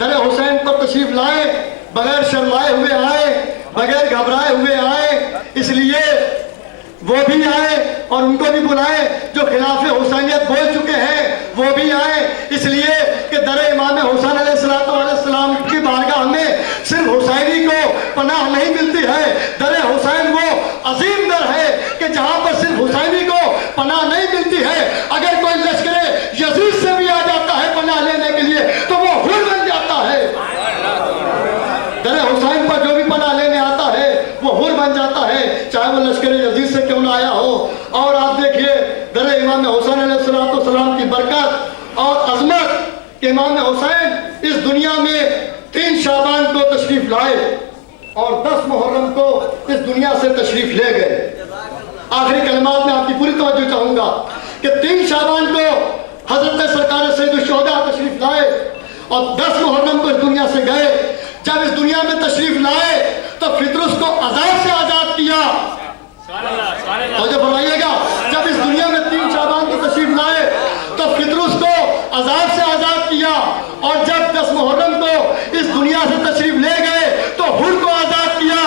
दर हुसैन पर तशरीफ लाए, बगैर शर्माए हुए आए, बगैर घबराए हुए आए। इसलिए वो भी आए और उनको भी बुलाए जो खिलाफ हुसैनियत बोल चुके हैं, वो भी आए। इसलिए कि दर इमाम हुसैन अलैहिस्सलाम की बारगाह में सिर्फ हुसैनी को पनाह नहीं मिलती है, दर हुसैन वो अजीम दर है कि जहां पर सिर्फ हुसैनी को पनाह नहीं मिलती है, अगर कोई लश्करे यजीद से भी आ जाता है पनाह लेने के लिए तो वो हुर बन जाता है। दर हुसैन पर जो भी पनाह लेने आता है वो हुर बन जाता है, चाहे लश्कर यजीद से क्यों ना आया हो। और आप देखिए दर इमाम हुसैन अलैहिस्सलाम की बरकत और अजमत कि इमाम हुसैन इस दुनिया में 3 शाबान को तशरीफ लाए और 10 मुहर्रम को इस दुनिया से तशरीफ ले गए। आखिरी कलमात में आपकी पूरी तवज्जो चाहूंगा कि 3 शाबान को हजरत सरकार सैयद शुहदा तशरीफ लाए और 10 मुहर्रम को इस दुनिया से गए। जब इस दुनिया में तशरीफ लाए तो फितरुस को अजाब से आजाद किया। और जब फरमाइएगा, जब इस दुनिया में 3 शाबान को तशरीफ लाए तो फितरुस को अजाब से आजाद किया और जब 10 मुहर्रम को इस दुनिया से तशरीफ ले गए तो हुर को आजाद किया।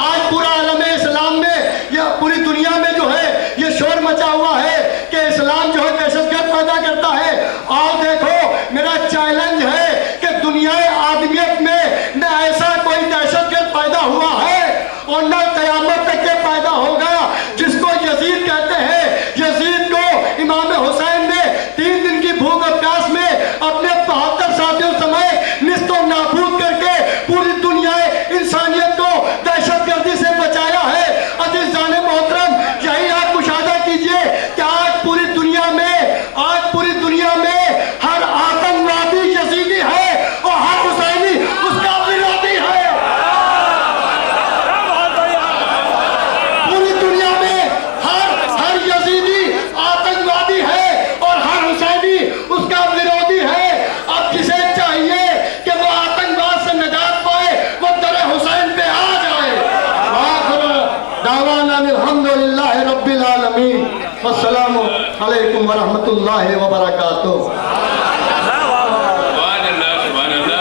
आज पूरा आलम इस्लाम में या पूरी दुनिया में जो है ये शोर मचा हुआ है कि इस्लाम जो है दहशतगर्द पैदा करता है। और देखो मेरा चैलेंज है कि दुनियाए आदमियत में न ऐसा कोई दहशतगर्द पैदा हुआ है और न कयामत तक के पैदा होगा जिसको यजीद कहते हैं। यजीद को इमाम हुसैन ने 3 दिन की भूख और प्यास में अपने 72 साथियों समेत निस्तो नाबूद करके पूरी दुनिया इंसानियत को दहशतगर्दी से बचाया है। अजीज जाने मोहतरम, यही आप मुशाहदा कीजिए कि आज पूरी दुनिया में हर आतंकवादी यजीदी है और हर हुसैनी उसका विरोधी है। पूरी दुनिया में हर यजीदी आतंकवादी है और हर हुसैनी उसका विरोधी है। अब जिसे चाहिए कि वो आतंकवाद से निजात पाए वो दर हुसैन पे आ जाए। दावाना अल्हम्दुलिल्लाह रब्बिल आलमीन, अस्सलामु अलैकुम व रहमतुल्लाहि व बरकातुहू।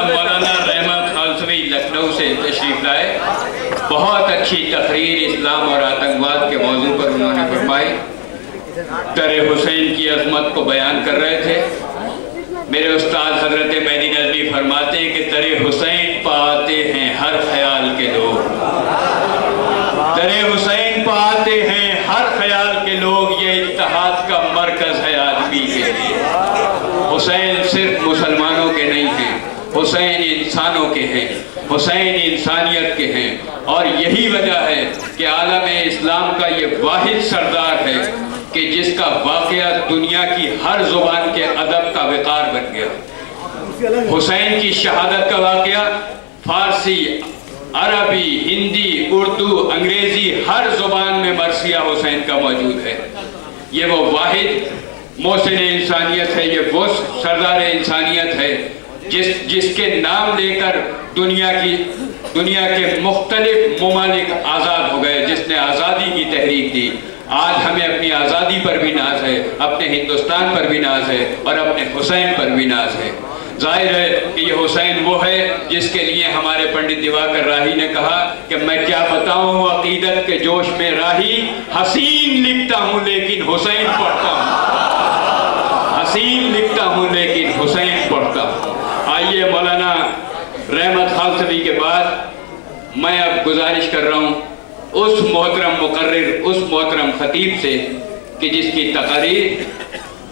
मौलाना रहमत खालसवी लखनऊ से तशरीफ लाए। बहुत अच्छी तकरीर इस्लाम और आतंकवाद के मौजू पर उन्होंने फरमाई। दर हुसैन की अजमत को बयान कर रहे थे। मेरे उस्ताद हजरत मेहदी नज़मी फरमाते हैं कि दर हुसैन पाते हैं हर ख्याल के लोग। दर हुसैन पाते हैं हर ख्याल के लोग। ये इत्तेहाद का मरकज है आदमी के लिए। हुसैन सिर्फ मुसलमानों के नहीं हैं, हुसैन इंसानों के हैं, हुसैन इंसानियत के हैं। और यही वजह है कि आलम इस्लाम का ये वाहिद सरदार है कि जिसका वाक़या दुनिया की हर जुबान के अदब का विकार बन गया। हुसैन की शहादत का वाक़या फारसी, अरबी, हिंदी, उर्दू, अंग्रेजी हर जुबान में मरसिया हुसैन का मौजूद है। ये वो वाहिद मोहसिन इंसानियत है, ये वो सरदार इंसानियत है जिसके नाम लेकर दुनिया के मुख्तलिफ ममालिक आज़ाद हो गए, जिसने आज़ादी की तहरीक दी। आज हमें अपनी आज़ादी पर भी नाज है, अपने हिंदुस्तान पर भी नाज है और अपने हुसैन पर भी नाज है। जाहिर है कि ये हुसैन वो है जिसके लिए हमारे पंडित दिवाकर राही ने कहा कि मैं क्या बताऊं अकीदत के जोश में राही, हसीन लिखता हूं लेकिन हुसैन पढ़ता हूं। हसीन लिखता हूं लेकिन हुसैन पढ़ता हूं। आइए मौलाना रहमत खालसवी के बाद मैं अब गुजारिश कर रहा हूं उस मोहतरम मुकर्रिर, उस मोहतरम खतीब से कि जिसकी तकरीर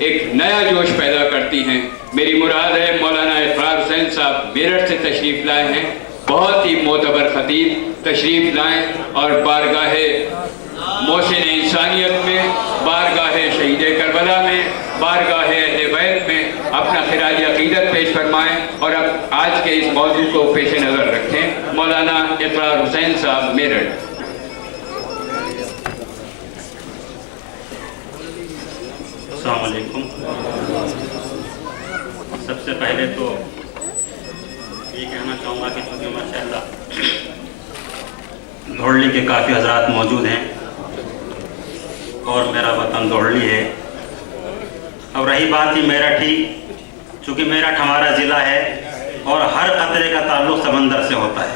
एक नया जोश पैदा करती हैं। मेरी मुराद है मौलाना इकरार हुसैन साहब मेरठ से तशरीफ लाए हैं। बहुत ही मोतबर खतीब तशरीफ लाएं और बारगाहे मोहसिन इंसानियत में, बारगाहे शहीद करबला में, बारगाहे अहले बैत में अपना खिराज अकीदत पेश फरमाएं और अब आज के इस मौजू को पेश नज़र रखें। मौलाना इकरार हुसैन साहब मेरठ। अस्सलाम वालेकुम। सबसे पहले तो ये कहना चाहूँगा कि चूँकि माशाअल्लाह धौड़ली के काफ़ी हजरात मौजूद हैं और मेरा वतन धौड़ली है। अब रही बात ही मेरठी, चूँकि मेरठ हमारा ज़िला है और हर खतरे का ताल्लुक़ समंदर से होता है।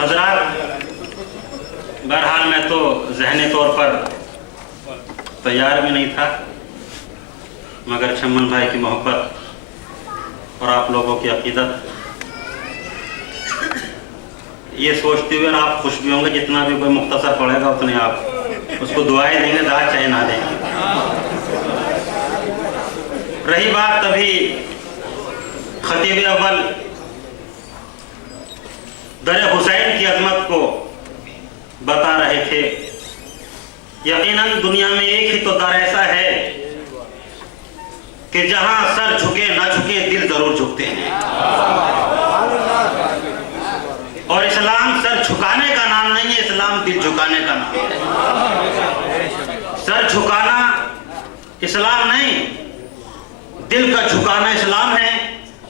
हजरात, बहरहाल मैं तो ज़हनी तौर पर तैयार भी नहीं था, मगर शम्मन भाई की मोहब्बत और आप लोगों की अकीदत ये सोचते हुए आप खुश भी होंगे, जितना भी कोई मुख्तसर पढ़ेगा उतने आप उसको दुआएं देंगे, दाद चाहे ना देंगे। रही बात तभी खतीब अव्वल दर हुसैन की अजमत को बता रहे थे। यकीनन दुनिया में एक ही तो दर ऐसा है कि जहां सर झुके ना झुके दिल जरूर झुकते हैं, और इस्लाम सर झुकाने का नाम नहीं है, इस्लाम दिल झुकाने का नाम है। सर झुकाना इस्लाम नहीं, दिल का झुकाना इस्लाम है,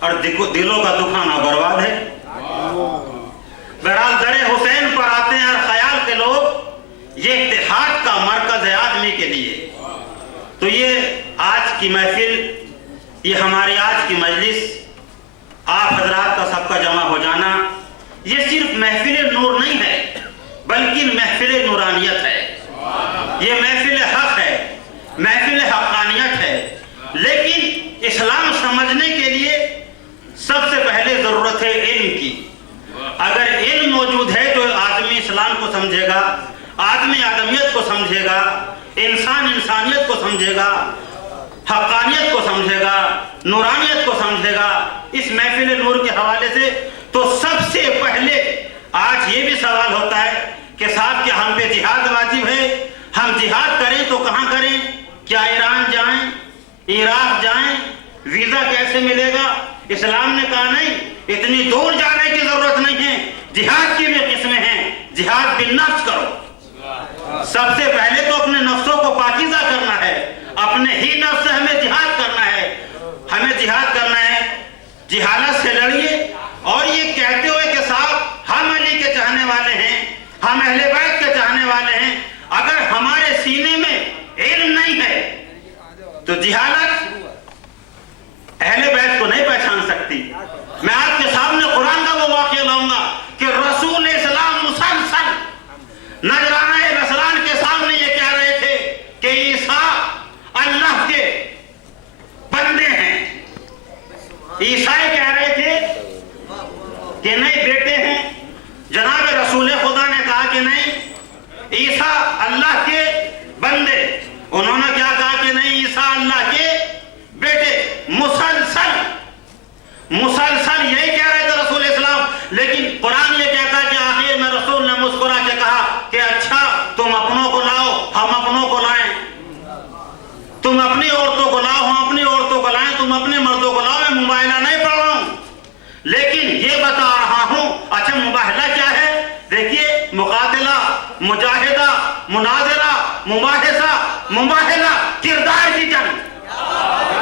और दिलों का दुखाना बर्बाद है। बहरहाल दर हुसैन पर आते हैं और ख्याल के लोग, ये इत्तेहाद का मरकज है आदमी के लिए। तो ये आज की महफिल, ये हमारी आज की मजलिस, आप हजरात का सबका जमा हो जाना, ये सिर्फ महफिल नूर नहीं है बल्कि महफिल नूरानियत है। ये महफिल हक है, महफिल हक्कानियत है। लेकिन इस्लाम समझने के लिए सबसे पहले जरूरत है इल्म की। अगर इल्म मौजूद है तो आदमी इस्लाम को समझेगा, आदमी आदमियत को समझेगा, इंसान इंसानियत को समझेगा, हक्कानियत को समझेगा, नूरानियत को समझेगा। इस महफिल नूर के हवाले से तो सबसे पहले आज ये भी सवाल होता है कि साहब क्या हम पे जिहाद वाजिब है? हम जिहाद करें तो कहां करें? क्या ईरान जाएं, इराक जाएं? वीजा कैसे मिलेगा? इस्लाम ने कहा नहीं, इतनी दूर जाने की जरूरत नहीं है। जिहाद की भी किस्में हैं। जिहाद बिन नफ्स करो। सबसे पहले तो अपने नफ्सों को पाकीज़ा करना है, अपने ही नफ्स से हमें जिहाद करना है। हमें जिहाद करना है, जिहालत से लड़िए, और ये कहते हुए कि साहब हम अली के चाहने वाले हैं, हम अहले बैत के चाहने वाले हैं। अगर हमारे सीने में इल्म नहीं है तो जिहालत अहले बैत को नहीं पहचान सकती। मैं आपके सामने कुरान का वो वाक़या लाऊंगा कि रसूल इस्लाम मुसलसल नजराना नसरान के सामने ये कह रहे थे कि ईसा अल्लाह के बंदे हैं। ईसाई कह रहे थे कि नहीं बेटे हैं। जनाब रसूल खुदा ने कहा कि नहीं, ईसा अल्लाह के बंदे। उन्होंने क्या कहा कि नहीं, ईसा अल्लाह के बेटे। मुसलसल यही कह रहे थे रसूल इस्लाम। लेकिन कुरान ये कहता है कि आखिर में रसूल ने मुस्कुरा के कहा कि अच्छा तुम अपनों को लाओ, हम अपनों को लाएं। तुम अपनी औरतों को लाओ, हम अपनी औरतों को लाएं। तुम अपने मर्दों को लाओ। मैं मुबाहिला नहीं पढ़ रहा हूं, लेकिन ये बता रहा हूं। अच्छा मुबाहिला क्या है? देखिए, मुकातिला, मुजाहिदा, मुनाजरा, मुबाहिसा, मुबाहिला, किरदार की जंग।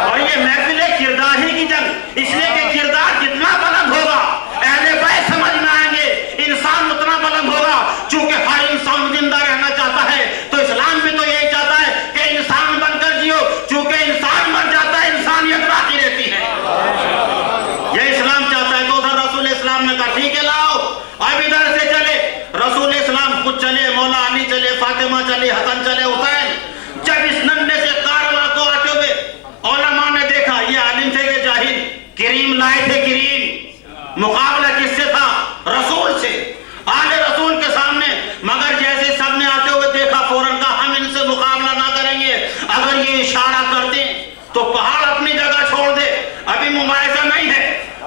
और ये महफिल है किरदार ही की जंग। इसलिए कि किरदार जितना बुलंद होगा अहले बैत समझ में आएंगे, इंसान उतना बुलंद होगा। चूंकि हर इंसान जिंदा रहना चाहता है, तो इस्लाम भी तो यही चाहता है कि इंसान बनकर जियो। चूंकि इंसान मर जाता है, इंसानियत बाकी रहती है। यह इस्लाम चाहता है। तो उधर रसूल इस्लाम ने कहा ठीक है लाओ। अब इधर से चले रसूल इस्लाम, खुद चले, मौला अली चले, फातिमा चले, हसन चले, हुसैन। जब इस नन्हे से कारवां को आते हुए उलमा ने देखा, ये आलिम थे कि जाहिल, करीम लाए थे करीम। मुकाबला किससे था? रसूल से। आले रसूल के सामने। मगर जैसे सबने आते हुए देखा, फौरन कहा हम इनसे मुकाबला ना करेंगे। अगर ये इशारा करते तो पहाड़ अपनी जगह छोड़ दे। अभी मुबाहिसा नहीं है,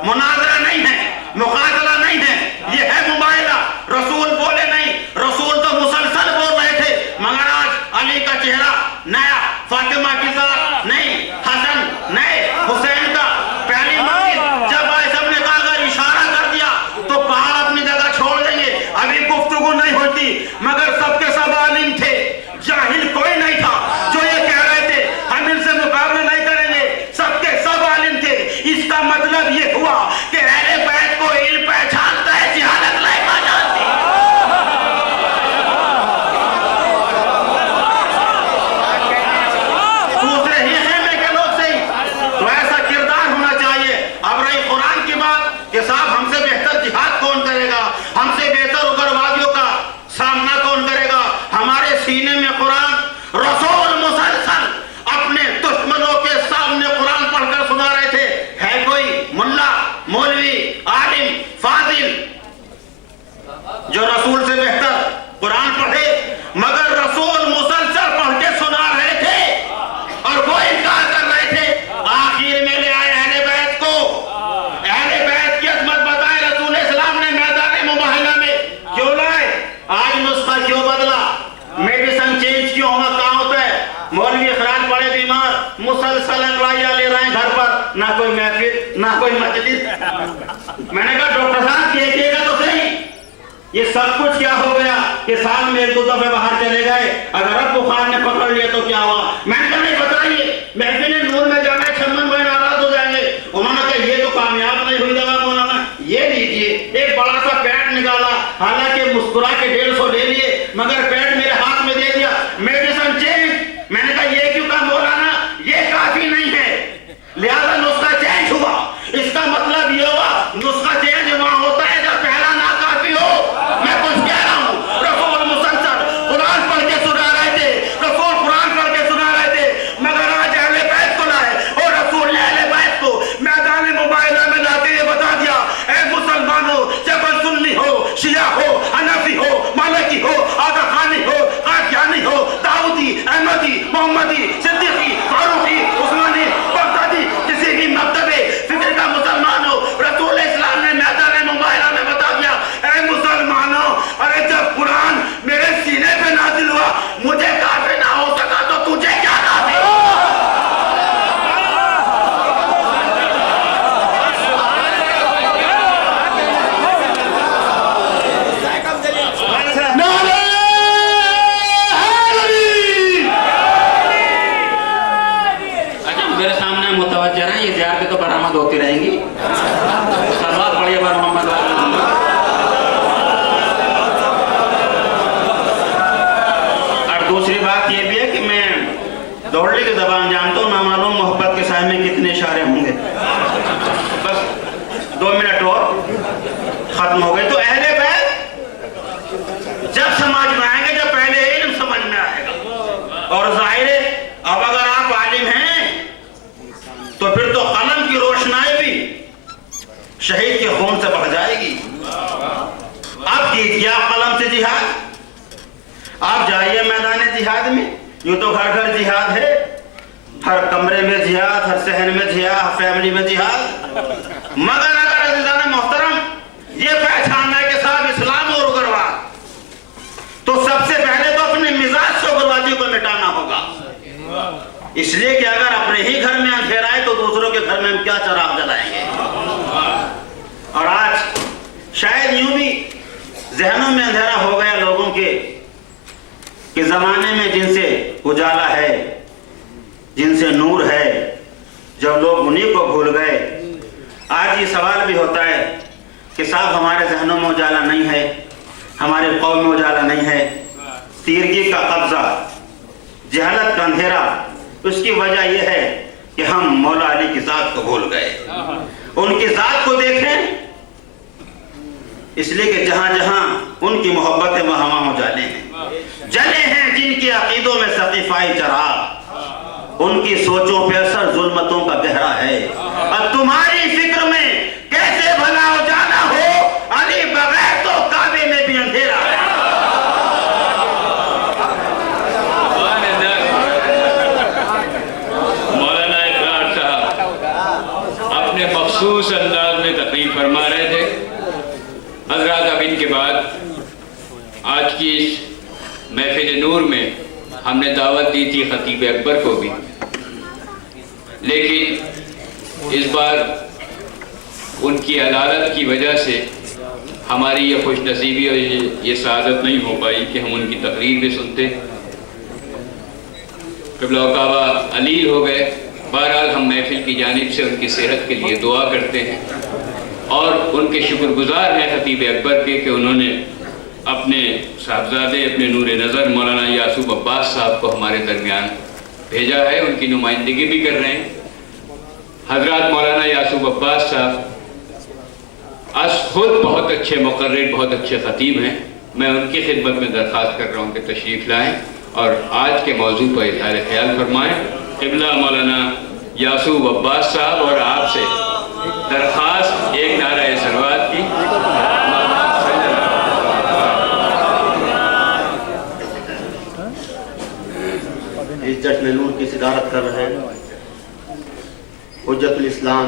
मुनाजरा नहीं है, मुकाबला नहीं है, ये है मुबाहिला। रसूल बोले नहीं, रसूल तो मुसलसल बोल रहे थे। मगर आज अली का चेहरा नया, फातिमा की साथ नहीं, हसन नहीं, हुसैन का पहली मंजिल। जब आए सबने कहा अगर इशारा कर दिया तो पहाड़ अपनी जगह छोड़ देंगे। अभी गुफ्तगू नहीं होती। मगर सबके सब आलिम थे, जाहिल कोई नहीं था जो ये कह रहे थे हम इनसे मुकाबला नहीं करेंगे। सबके सब आलिम थे। इसका मतलब ये हुआ कि अहले बैत को इल्म पहचानता है, जिहालत नहीं पहचानती। दूसरे ही खेमे के लोग सही, तो ऐसा किरदार होना चाहिए। अब रही कुरान की बात कि साहब हमसे बेहतर जिहाद कौन करेगा, हमसे बेहतर उग्रवादियों का सामना कौन करेगा, ना कोई महफिल, ना कोई मजलिस। मैंने कहा डॉक्टर साहब देखिएगा तो सही, ये सब कुछ क्या हो गया कि साल में 1-2 दफे बाहर चले गए, अगर अब बुखार ने पकड़ लिया तो क्या हुआ? मैंने कहा नहीं बताइए, महफिल नूर में जाना है, छम्मन भाई नाराज हो जाएंगे। उन्होंने कहा ये तो कामयाब नहीं हुई दवा मौलाना, ये लीजिए। एक बड़ा सा पैड निकाला, हालांकि मुस्कुरा के 150 ले लिए, मगर पैड मेरे हाथ में दे दिया, मेडिसिन चेंज। मैंने कहा ये क्यों कहा मौलाना, ये काफी नहीं है, लिहाजा नुस्खा चेंज हुआ। इसका मतलब ये हुआ नुस्खा चेंज वहां होता है जब पहला ना काफी हो। मैं कुछ कह रहा हूँ, रसूल मुसलसल कुरान पढ़ के सुना रहे थे, रसूल कुरान पढ़ के सुना रहे थे, मगर आज अहले बैत को लाए और रसूल ने अहले बैत को मैदान मुबाइला में लाके ये बता दिया, ऐ मुसलमानों, जब सुन्नी हो, शिया हो, हनफी हो, मालिकी हो, आगा खानी हो, कादियानी हो, दाऊदी, अहमदी, मोहम्मदी, सिद्दीकी, फारूकी, उस्मानी, बगदादी, किसी भी मकतबे फिक्र का मुसलमान हो, रसूल इस्लाम ने मैदान मुबाइला में बता दिया, ऐ मुसलमानों, अरे जब कुरान मेरे सीने पे नाजिल हुआ, मुझे काफी ना हो सका तो तुझे क्या काफी? अच्छा मेरे सामने मुतवज्जह है, ये ज़ियारतें तो बरामद होती रहेंगी। सलवात पढ़िए पर मोहम्मद। और दूसरी बात ये भी है कि मैं दौड़ने की ज़बान जानता हूँ, ना मालूम मोहब्बत के साय में कितने इशारे होंगे। बस 2 मिनट और खत्म हो गए। तो अहले बैत जब समाज में आएंगे, जब पहले इल्म समझ में आएगा, और जाहिर है अब अगर आप आलिम हैं तो फिर तो कलम की रोशनाई भी शहीद के खून से बढ़ जाएगी। अब कीजिए आप कलम से जिहाद, आप जाइए मैदान जिहाद में। यूं तो घर घर जिहाद है, हर कमरे में जिहाद, हर सहन में जिहाद, हर फैमिली में जिहाद। मगर अगर अज़ीज़ान मोहतरम ये पहचानना है कि साहब इस्लाम और उग्रवाद, तो सबसे पहले तो अपने मिजाज से उग्रवादी को मिटाना होगा। इसलिए कि अगर अपने ही घर में अंधेरा है तो दूसरों के घर में हम क्या चराग जलाएंगे। और आज शायद यूं भी जहनों में अंधेरा हो गया लोगों के कि जमाने में जिनसे उजाला है, जिनसे नूर है, जब लोग उन्हीं को भूल गए। आज ये सवाल भी होता है कि साहब हमारे जहनों में उजाला नहीं है, हमारे कौम में उजाला नहीं है, तीरगी का कब्जा, जहालत का अंधेरा। उसकी वजह यह है कि हम मौला अली की जात को भूल गए, उनकी जात को देखें। इसलिए कि जहां जहां उनकी मोहब्बत है वहां वहां उजाले हैं। जले हैं जिनके अकीदों में सकीफाई चराग, उनकी सोचों पे असर जुल्मतों का गहरा है। और तुम्हारी फिक्र में कैसे भला उजाला हो, अली बगैर तो काबे में भी अंधेरा है। मखसूस अंदाज में तकरीर फरमा रहे थे। हजरात अब इनके बाद आज की इस महफिल नूर में हमने दावत दी थी खतीब अकबर को भी, लेकिन इस बार उनकी अदालत की वजह से हमारी ये खुशनसीबी और ये सआदत नहीं हो पाई कि हम उनकी तकरीर भी सुनते। क़िबला काबा अलील हो गए। बहरहाल हम महफिल की जानिब से उनकी सेहत के लिए दुआ करते हैं और उनके शुक्रगुजार हैं खतीब अकबर के कि उन्होंने अपने साहबजादे, अपने नूर नज़र मौलाना यासूब अब्बास साहब को हमारे दरमियान भेजा है, उनकी नुमाइंदगी भी कर रहे हैं। हजरत मौलाना यासूब अब्बास साहब आज खुद बहुत अच्छे मुक़र्रिर, बहुत अच्छे खतीब हैं। मैं उनकी खिदमत में दरख्वास्त कर रहा हूँ कि तशरीफ़ लाएँ और आज के मौजू पर इज़हार ख्याल फरमाएँ। क़िबला मौलाना यासूब अब्बास साहब और आपसे दरख्वास्त एक नारा सलवात की। इस जश्न नूर की सिदारत कर रहे हैं हुज्जतुल इस्लाम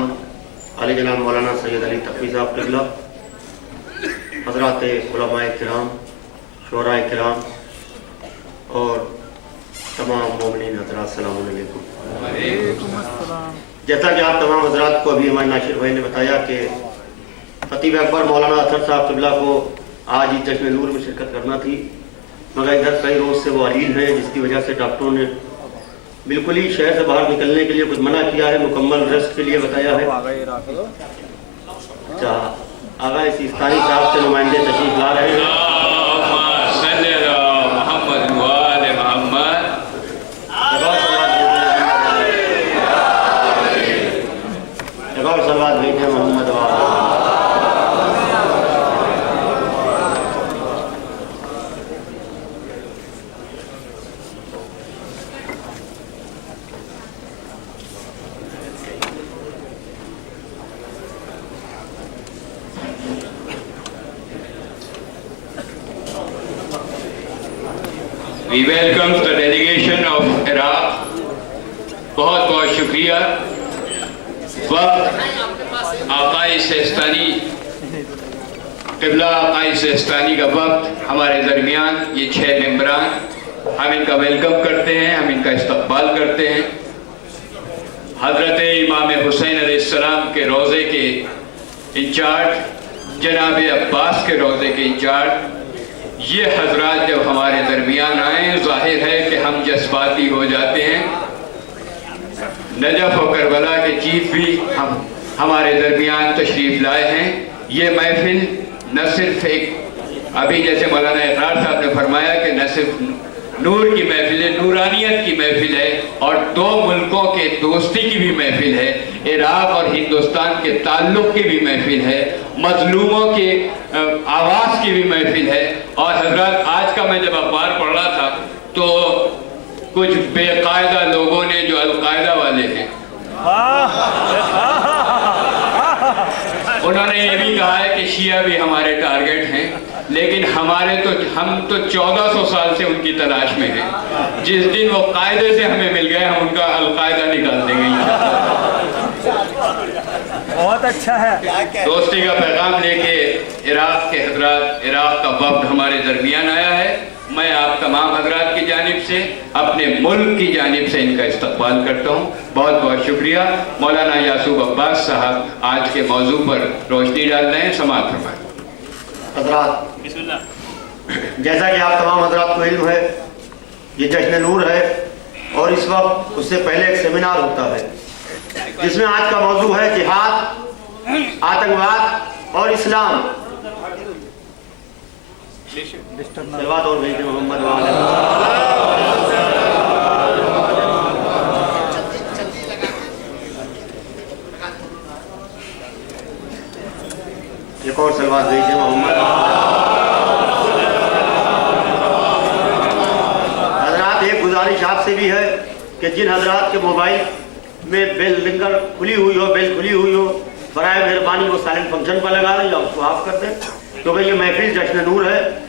अली जनाब मौलाना सैयद अली तक़वी साहब क़िबला, हज़रात उलमाए किराम, शोराए किराम और तमाम मोमिनीन हज़रात, अस्सलामु अलैकुम। जैसा कि आप तमाम हजरात को अभी हमारे नासिर भाई ने बताया कि खतीब अकबर मौलाना असद साहब क़िबला को आज ही जश्न नूर में शिरकत करना थी, मगर इधर कई रोज़ से वो अलील हैं, जिसकी वजह से डॉक्टरों ने बिल्कुल ही शहर से बाहर निकलने के लिए कुछ मना किया है, मुकम्मल रेस्ट के लिए बताया है। अच्छा, आगा सिस्तानी साहब से नुमाइंदे तशरीफ ला रहे हैं। सलवात भेजे Mohammad We welcome the delegation of Iraq. बहुत बहुत शुक्रिया। वक्त आकाई सिस्तानी क़िबला आकाई सिस्तानी का वक्त हमारे दरमियान ये 6 मेंबरान, हम इनका वेलकम करते हैं, हम इनका इस्तकबाल करते हैं। हज़रत इमाम हुसैन अलैहिस्सलाम के रोज़े के इंचार्ज, जनाब अब्बास के रोज़े के इंचार्ज, ये हजरात जब हमारे दरमियान आए, जाहिर है कि हम जज्बाती हो जाते हैं। नजफ़ और करबला के चीफ भी हमारे दरमियान तशरीफ़ लाए हैं। ये महफिल न सिर्फ एक, अभी जैसे मौलाना इकरार साहब ने फरमाया कि न सिर्फ नूर की महफिल है, नूरानियत की महफिल है, और 2 मुल्कों के दोस्ती की भी महफिल है, इराक़ और हिंदुस्तान के ताल्लुक़ की भी महफिल है, मजलूमों के आवाज़ की भी महफिल है। और हजरत, आज का मैं जब अखबार पढ़ रहा था तो कुछ बेकायदा लोगों ने, जो अलकायदा वाले हैं, उन्होंने ये भी कहा है कि शिया भी हमारे टारगेट हैं, लेकिन हम तो 1400 साल से उनकी तलाश में हैं। जिस दिन वो कायदे से हमें मिल गए, हम उनका अलकायदा निकाल देंगे। बहुत अच्छा है। दोस्ती का पैगाम लेके इराक़ के हजरात, इराक़ का वफ्द हमारे दरमियान आया है। मैं आप तमाम हजरात की जानिब से, अपने मुल्क की जानिब से इनका इस्तकबाल करता हूँ। बहुत बहुत शुक्रिया। मौलाना यासूब अब्बास साहब आज के मौजू पर रोशनी डाल रहे हैं, समाअत फरमाएं। हजरात, जैसा कि आप तमाम हजरात को इल्म है, ये जश्न नूर है, और इस वक्त उससे पहले एक सेमिनार होता है जिसमें आज का मौजू है जिहाद, आतंकवाद और इस्लाम। सलवात और भेजे मोहम्मद वाले। एक और सलवात भेजे मोहम्मद। हजरात, एक गुजारिश आपसे भी है कि जिन हजरात के मोबाइल में बेल रिंगर खुली हुई हो, बेल खुली हुई हो, बराए मेहरबानी वो साइलेंट फंक्शन पर लगा दें या उसको ऑफ कर दें, क्योंकि ये महफिल जश्न नूर है।